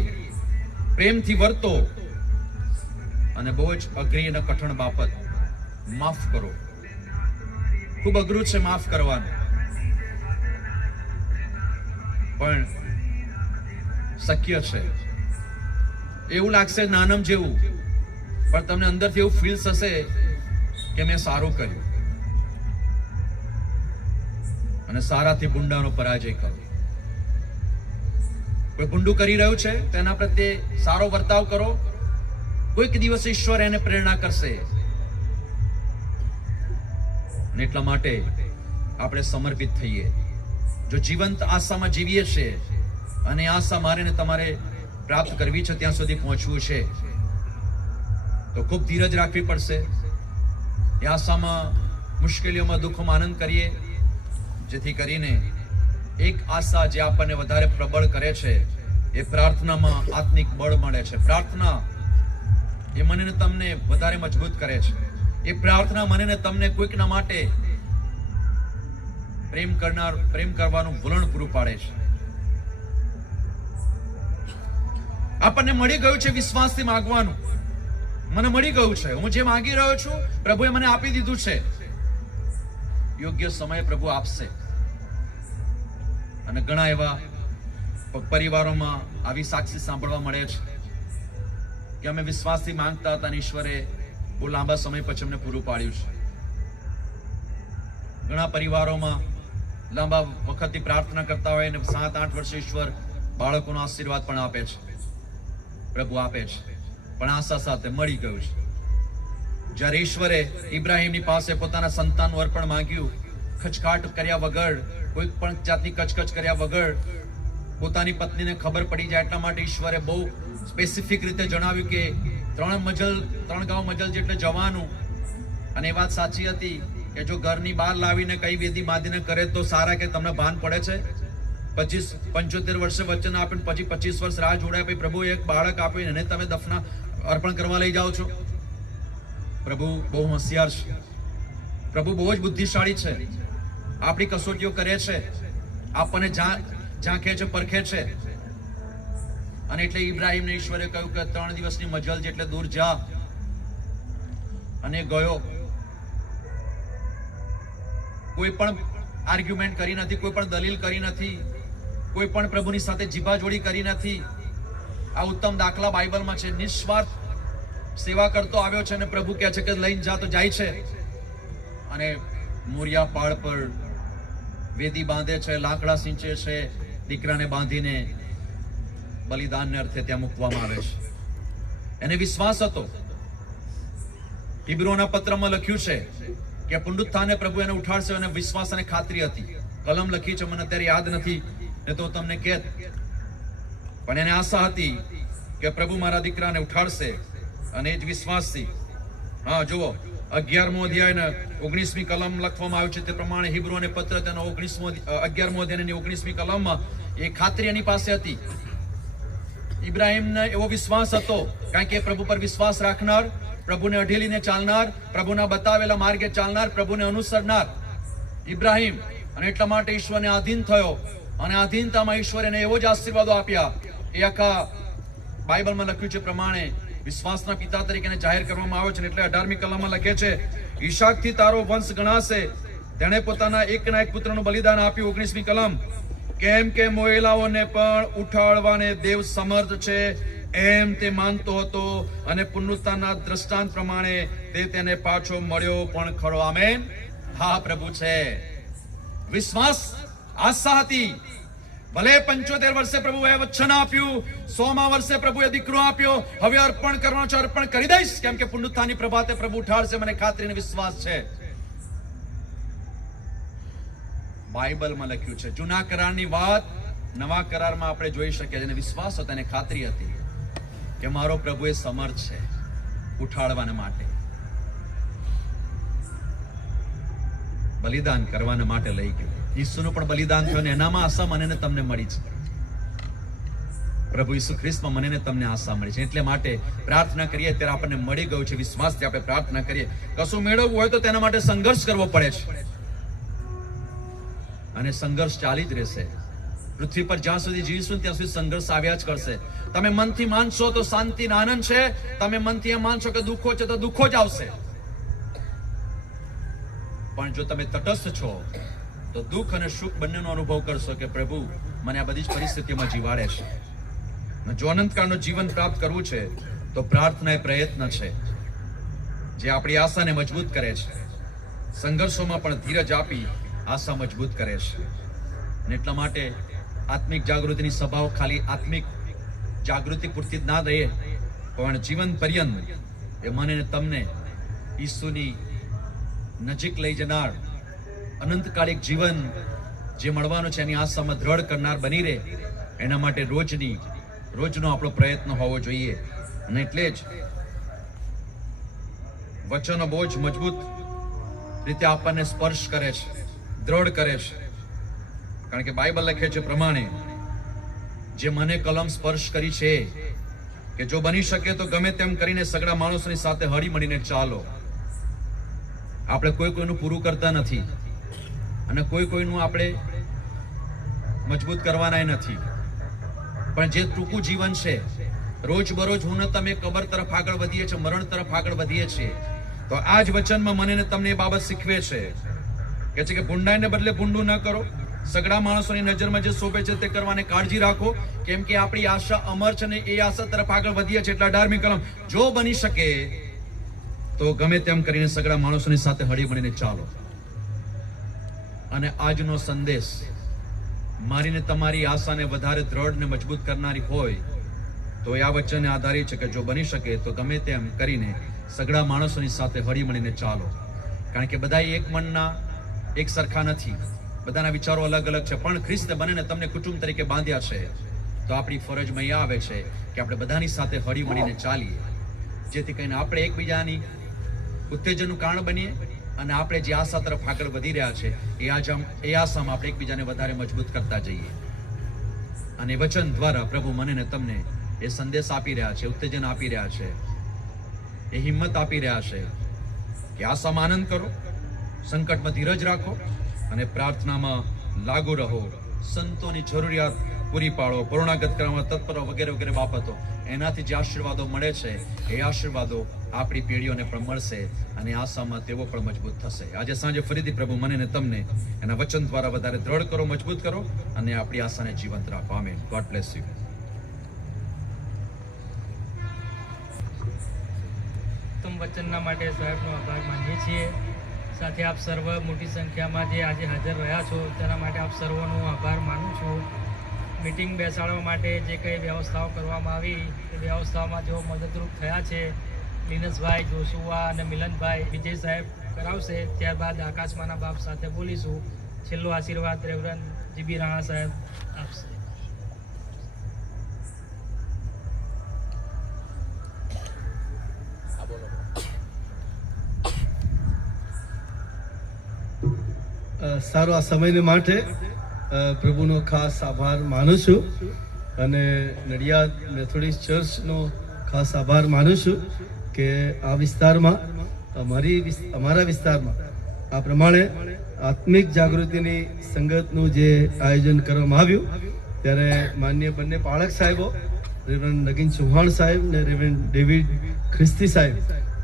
પ્રેમથી વર્તો. અને બહુ જ અઘરી અને કઠણ બાબત, માફ કરો. ખૂબ અઘરું છે માફ કરવાનું, પણ શક્ય છે. એવું લાગશે નાનમ જેવું, પણ તમને અંદરથી એવું ફીલ થશે કે મેં સારું કર્યું. અને સારાથી ભૂંડાનો પરાજય કરો. કોઈ ભૂંડું કરી રહ્યું છે તેના પ્રત્યે સારો વર્તાવ કરો. કોઈક દિવસ ઈશ્વર એને પ્રેરણા કરશે. અને એટલા માટે આપણે સમર્પિત થઈએ. જો જીવંત આશામાં જીવીએ છીએ અને આશા મારે ને તમારે પ્રાપ્ત કરવી છે, ત્યાં સુધી પહોંચવું છે, તો ખૂબ ધીરજ રાખવી પડશે. એ આશામાં, મુશ્કેલીઓમાં, દુઃખોમાં આનંદ કરીએ, જેથી કરીને એક આશા જે આપણને વધારે પ્રબળ કરે છે, એ પ્રાર્થનામાં આત્મિક બળ મળે છે. પ્રાર્થના એ મને ને તમને વધારે મજબૂત કરે છે. એ પ્રાર્થના મને ને તમને કોઈકના માટે પ્રેમ કરવાનું વલણ પૂરું પાડે છે. આપણને મળી ગયું છે વિશ્વાસથી માંગવાનું. મને મળી ગયું છે, હું જે માંગી રહ્યો છું પ્રભુએ મને આપી દીધું છે. યોગ્ય સમયે પ્રભુ આપશે. અને ઘણા એવા પરિવારોમાં આવી સાક્ષી સાંભળવા મળે છે કે અમે વિશ્વાસથી માંગતા હતા અને ઈશ્વરે બહુ લાંબા સમય પછી અમને પૂરું પાડ્યું છે. ઘણા પરિવારોમાં લાંબા વખતથી પ્રાર્થના કરતા હોય અને 7-8 વર્ષે ઈશ્વર બાળકોનો આશીર્વાદ પણ આપે છે, પ્રભુ આપે છે, પણ આશા સાથે મળી ગયું છે. જ્યારે ઈશ્વરે ઇબ્રાહીમની પાસે પોતાના સંતાનનું અર્પણ માંગ્યું, ખચકાટ કર્યા વગર, કોઈ પણ જાતની કચકચ કર્યા વગર, પોતાની પત્નીને ખબર પડી જાય એટલા માટે ઈશ્વરે બહુ સ્પેસિફિક રીતે જણાવ્યું કે 3 ગાંવ મજલ જેટલે જવાનું. અને એ વાત સાચી હતી કે જો ઘરની બહાર લાવીને કઈ વિધિ બાંધીને કરે તો સારા, કે તમને ભાન પડે છે. 75 વર્ષે વચન આપીને પછી 25 વર્ષ રાહ જોડ્યા, પછી પ્રભુ એક બાળક આપ્યું, એને તમે દફના અર્પણ કરવા લઈ જાઓ છો. પ્રભુ બહુ હોશિયાર છે, પ્રભુ બહુ જ બુદ્ધિશાળી છે. આપણી કસોટીઓ કરે છે, આપણને ઝાંખે છે, પરખે છે. અને એટલે ઇબ્રાહીમને ઈશ્વરે કહ્યું કે 3 દિવસની મજલ જેટલે દૂર જા. અને ગયો. કોઈ પણ આર્ગ્યુમેન્ટ કરી નથી, કોઈ પણ દલીલ કરી નથી, કોઈ પણ પ્રભુની સાથે જીભાજોડી કરી નથી. આ ઉત્તમ દાખલા બાઇબલમાં છે. નિસ્વાર્થ સેવા કરતો આવ્યો છે અને પ્રભુ કહે છે કે લઈને જા, તો જાય છે. અને મોરિયા પાળ પર વેદી બાંધે છે, લાકડા સિંચે છે, દીકરાને બાંધીને બલિદાનને અર્થે ત્યાં મૂકવામાં આવે છે. એને વિશ્વાસ હતો. હિબ્રુઓના પત્રમાં લખ્યું છે કે પુનરુત્થાને પ્રભુ એને ઉઠાડશે, અને વિશ્વાસ અને ખાતરી હતી. કલમ લખી છે, મને અત્યારે યાદ નથી, ને તો તમને કહેત. પણ એને આશા હતી કે પ્રભુ મારા દીકરાને ઉઠાડશે, અને એ જ વિશ્વાસથી. હા, જુઓ 11મો અધ્યાય 19મી કલમ લખવામાં આવ્યું છે તે પ્રમાણે હિબ્રુઓને પત્ર તેનો 11મો અધ્યાયની 19મી કલમમાં એ ખાતરી એની પાસે હતી. ઇબ્રાહીમને એવો વિશ્વાસ હતો, કારણ કે પ્રભુ પર વિશ્વાસ રાખનાર, પ્રભુને અઢેલીને ચાલનાર, પ્રભુના બતાવેલા માર્ગે ચાલનાર, પ્રભુને અનુસરનાર ઇબ્રાહીમ. અને એટલા માટે ઈશ્વરને આધીન થયો, અને આધીનતામાં ઈશ્વર એને એવો જ આશીર્વાદો આપ્યા. એ આખા બાઇબલમાં લખ્યું છે પ્રમાણે વિશ્વાસના પિતા તરીકે એને જાહેર કરવામાં આવે છે. એટલે 18મી કલમમાં લખે છે, ઈશાકથી તારો વંશ ગણાશે, તેણે પોતાના એકના એક પુત્રનું બલિદાન આપ્યું. 19મી કલમ, કેમ કે મોયેલાઓને પણ ઉઠાડવાને દેવ સમર્થ છે એમ તે માનતો હતો, અને પુનરુત્થાનના દ્રષ્ટાંત પ્રમાણે તે તેને પાછો મળ્યો પણ ખરો. આમેન. હા પ્રભુ છે. વિશ્વાસ આશા હતી. ભલે 75 વર્ષે પ્રભુએ વચન આપ્યું, 100મા વર્ષે પ્રભુએ દીકરો આપ્યો, હવે અર્પણ કરવાનો છે, અર્પણ કરી દઈશ, કેમ કે પુનરુત્થાનની પ્રભાતે પ્રભુ ઉઠાડશે, મને ખાતરી અને વિશ્વાસ છે. બાઇબલમાં લખ્યું છે. જૂના કરારની વાત નવા કરારમાં આપણે જોઈ શકીએ, જેને વિશ્વાસ હતો એને ખાતરી હતી કે મારો પ્રભુ એ સમર્થ છે ઉઠાડવાને માટે, બલિદાન કરવાને માટે લઈ ગયો. ઈસુનું પણ બલિદાન થયું અને એનામાં આશા મને ને તમને મળી છે. પ્રભુ ઈસુ ખ્રિસ્તમાં મને ને તમને આશા મળી છે. એટલે માટે પ્રાર્થના કરીએ ત્યારે આપણને મળી ગયું છે. વિશ્વાસથી આપણે પ્રાર્થના કરીએ. કશું મેળવવું હોય તો તેના માટે સંઘર્ષ કરવો પડે છે, અને સંઘર્ષ ચાલી જ રહેશે. પૃથ્વી પર જ્યાં સુધી જીવીશું ત્યાં સુધી સંઘર્ષ આવ્યા જ કરશે. તમે મનથી માનશો તો શાંતિ આનંદ છે, તમે મનથી એમ માનશો કે દુઃખો છે તો દુઃખો જ આવશે. પણ જો તમે તટસ્થ છો તો દુઃખ અને સુખ બંનેનો અનુભવ કરશો કે પ્રભુ મને આ બધી જ પરિસ્થિતિમાં જીવાડે છે. જો અનંતકાળનું જીવન પ્રાપ્ત કરવું છે તો પ્રાર્થના એ પ્રયત્ન છે જે આપણી આશાને મજબૂત કરે છે. સંઘર્ષોમાં પણ ધીરજ આપી આશા મજબૂત કરે છે. અને એટલા માટે આત્મિક જાગૃતિની સભાઓ ખાલી આત્મિક જાગૃતિ પૂરતી જ ના રહે, પણ જીવન પર્યંત એ મને ને તમને ઈસુની નજીક લઈ જનાર અનંતકાલિક જીવન જે મળવાનું છે એની આશામાં દ્રઢ કરનાર બની રહે, એના માટે રોજનો આપણો પ્રયત્ન હોવો જોઈએ. અને એટલે જ વચનો બહુ જ મજબૂત રીતે આપણને સ્પર્શ કરે છે, દ્રઢ કરે છે. કારણ કે બાઇબલ લખે છે પ્રમાણે જે મને કલમ સ્પર્શ કરી છે કે જો બની શકે તો ગમે તેમ કરીને સગળા માણસોની સાથે હળી મળીને ચાલો. આપણે કોઈ કોઈનું પૂરું કરતા નથી અને કોઈ કોઈનું આપણે મજબૂત કરવાના નથી, પણ જે ટૂંકું જીવન છે, રોજ બરોજ હું ને તમે કબર તરફ આગળ વધીએ છીએ, મરણ તરફ આગળ વધીએ છીએ, તો આ જ વચનમાં મને ને તમને એ બાબત શીખવે છે કે છે કે ભૂંડાઈને બદલે ભૂંડું ન કરો, સગડા માણસોની નજરમાં જે શોભે છે તે કરવાની કાળજી રાખો, કેમ કે આપણી આશા અમર છે ને એ આશા તરફ આગળ વધીએ છીએ. એટલે 18મી કલમ, જો બની શકે તો ગમે તેમ કરીને સગડા માણસોની સાથે હળી મળીને ચાલો. અને આજનો સંદેશ મારીને તમારી આશાને વધારે દ્રઢ ને મજબૂત કરનારી હોય તો આ વચનને આધારિત છે કે જો બની શકે તો ગમે તેમ કરીને સગડા માણસોની સાથે હળી મળીને ચાલો. કારણ કે બધા એક મનના એક સરખા નથી, બધાના વિચારો અલગ અલગ છે, પણ ખ્રિસ્તે બંનેને તમને કુટુંબ તરીકે બાંધ્યા છે. તો આપણી ફરજમાં એ આવે છે કે આપણે બધાની સાથે હળી મળીને ચાલીએ, જેથી કરીને આપણે એકબીજાની ઉત્તેજનનું કારણ બનીએ અને આપણે જે આશા તરફ આગળ વધી રહ્યા છે એ આશામાં આપણે એકબીજાને વધારે મજબૂત કરતા જઈએ. અને વચન દ્વારા પ્રભુ મને ને તમને એ સંદેશ આપી રહ્યા છે, ઉત્તેજન આપી રહ્યા છે, એ હિંમત આપી રહ્યા છે કે આશામાં આનંદ કરો, સંકટમાં ધીરજ રાખો અને પ્રાર્થનામાં લાગુ રહો, સંતોની જરૂરિયાત પૂરી પાડો, પૂર્ણાગત કરવામાં તત્પર વગેરે વગેરે બાબતો. એનાથી જે આશીર્વાદો મળે છે એ આશીર્વાદો આપણી પેઢીઓને પણ મળશે અને આશામાં તેઓ પણ મજબૂત થશે. આજે સાંજે ફરીથી પ્રભુ મને ને તમને એના વચન દ્વારા વધારે દ્રઢ કરો, મજબૂત કરો અને આપણી આશાને જીવંત રાખો. આમેન. God bless you. ઉત્તમ વચનના માટે સાહેબનો આભાર માનીએ છીએ. સાથે આપ સર્વ મોટી સંખ્યામાં જે આજે હાજર રહ્યા છો તેના માટે આપ સર્વનો આભાર માનું છું. મીટિંગ બેસાડવા માટે જે કંઈ વ્યવસ્થાઓ કરવામાં આવી એ વ્યવસ્થાઓમાં જેઓ મદદરૂપ થયા છે, લિનસભાઈ, જોશુઆ અને મિલનભાઈ, વિજય સાહેબ કરાવશે. ત્યારબાદ આકાશમાના બાપ સાથે બોલીશું. છેલ્લો આશીર્વાદ રેવરન્ડ જીબી રાણા સાહેબ આપશે. સારો આ સમયને માટે પ્રભુનો ખાસ આભાર માનું છું અને નડિયાદ મેથોડિસ્ટ ચર્ચનો ખાસ આભાર માનું છું કે આ વિસ્તારમાં અમારા વિસ્તારમાં આ પ્રમાણે આત્મિક જાગૃતિની સંગતનું જે આયોજન કરવામાં આવ્યું ત્યારે માનનીય બંને પાળક સાહેબો રેવરેન્ડ નગીન ચૌહાણ સાહેબ ને રેવરેન્ડ ડેવિડ ખ્રિસ્તી સાહેબ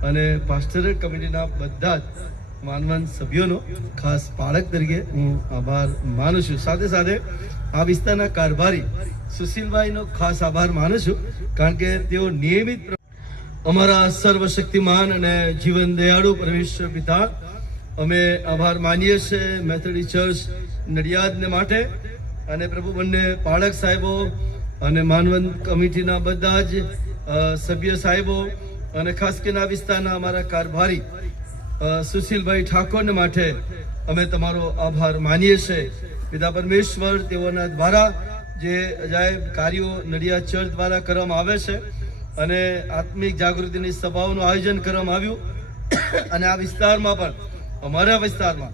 અને પાસ્ટરલ કમિટીના બધા જ માનવંત સભ્યોનો ખાસ પાળક તરીકે હું આભાર માનું છું. સાથે સાથે આ વિસ્તારના કારભારી સુશીલભાઈનો ખાસ આભાર માનું છું, કારણ કે તેઓ નિયમિત અમારા સર્વશક્તિમાન અને જીવન દયાળુ પરમેશ્વર પિતા, અમે આભાર માનીએ છીએ મેથોડિસ્ટ ચર્ચ નડિયાદને માટે અને પ્રભુ બંને પાળક સાહેબો અને માનવંત કમિટીના બધા જ સભ્ય સાહેબો અને ખાસ કરીને આ વિસ્તારના અમારા કારભારી સુશીલભાઈ ઠાકોરને માટે અમે તમારો આભાર માનીએ છીએ. પિતા પરમેશ્વર તેઓના દ્વારા જે અજાયબ કાર્યો નડિયાદ ચર્ચ દ્વારા કરવામાં આવે છે અને આત્મિક જાગૃતિની સભાઓનું આયોજન કરવામાં આવ્યું અને આ વિસ્તારમાં પણ અમારા વિસ્તારમાં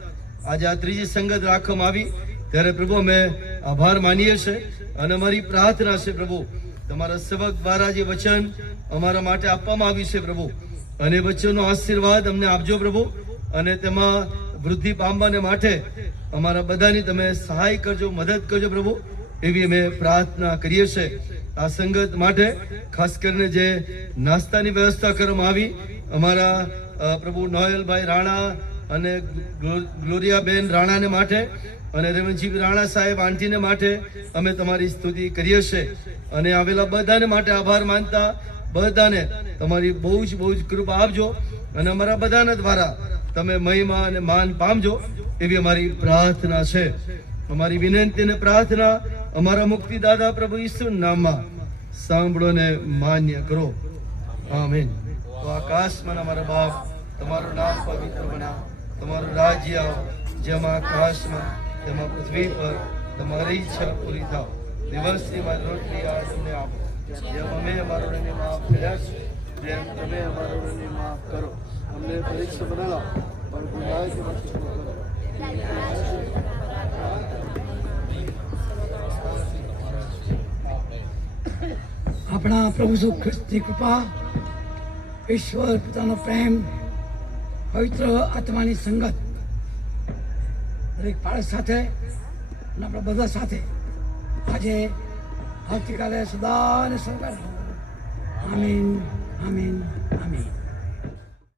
આજે આ ત્રીજી સંગત રાખવામાં આવી ત્યારે પ્રભુ અમે આભાર માનીએ છીએ અને અમારી પ્રાર્થના છે પ્રભુ તમારા સેવક દ્વારા જે વચન અમારા માટે આપવામાં આવ્યું છે પ્રભુ, અને વચનનો આશીર્વાદ અમને આપજો પ્રભુ, અને તેમાં વૃદ્ધિ પામવાને માટે અમારા બધાની તમે સહાય કરજો, મદદ કરજો પ્રભુ, એવી અમે પ્રાર્થના કરીએ છીએ. આ સંગત માટે ખાસ કરીને જે નાસ્તાની વ્યવસ્થા કરવામાં આવી અમારા પ્રભુ નોયલભાઈ રાણા અને ગ્લોરિયાબેન રાણાને માટે અને રેવનજી રાણા સાહેબ આંટીને માટે અમે તમારી સ્તુતિ કરીએ છીએ અને આવેલા બધાને માટે આભાર માનતા બધાને તમારી બહુ જ કૃપા આપજો અને અમારા બધાના દ્વારા તમે મહિમા અને માન પામજો એવી અમારી પ્રાર્થના છે. અમારી વિનંતી અને પ્રાર્થના અમારા મુક્તિદાતા પ્રભુ ઈસુના નામમાં સાંભળો ને માન્ય કરો. આમીન. તો આકાશમાં અમારા બાપ, તમારું નામ પવિત્ર બના, તમારું રાજ્ય આવ, જેમાં આકાશમાં તેમાં પૃથ્વી પર તમારી ઈચ્છા પૂરી થાવ. દિવસની મારી રોટલી આજ અમને આપો, જેમ અમે અમારો ઋણને માફ કર્યા છે તેમ તમે અમારો ઋણને માફ કરો. અમને પરીક્ષા બનાવો પણ ગુનાહથી મુક્ત કરો. આપણા પ્રભુ ઈસુ ખ્રિસ્તની કૃપા, ઈશ્વર પિતાનો પ્રેમ, પવિત્ર આત્માની સંગત દરેક બાળક સાથે અને આપણા બધા સાથે આજે આવતીકાલે સદા અને સદા. આમીન, આમીન, આમીન.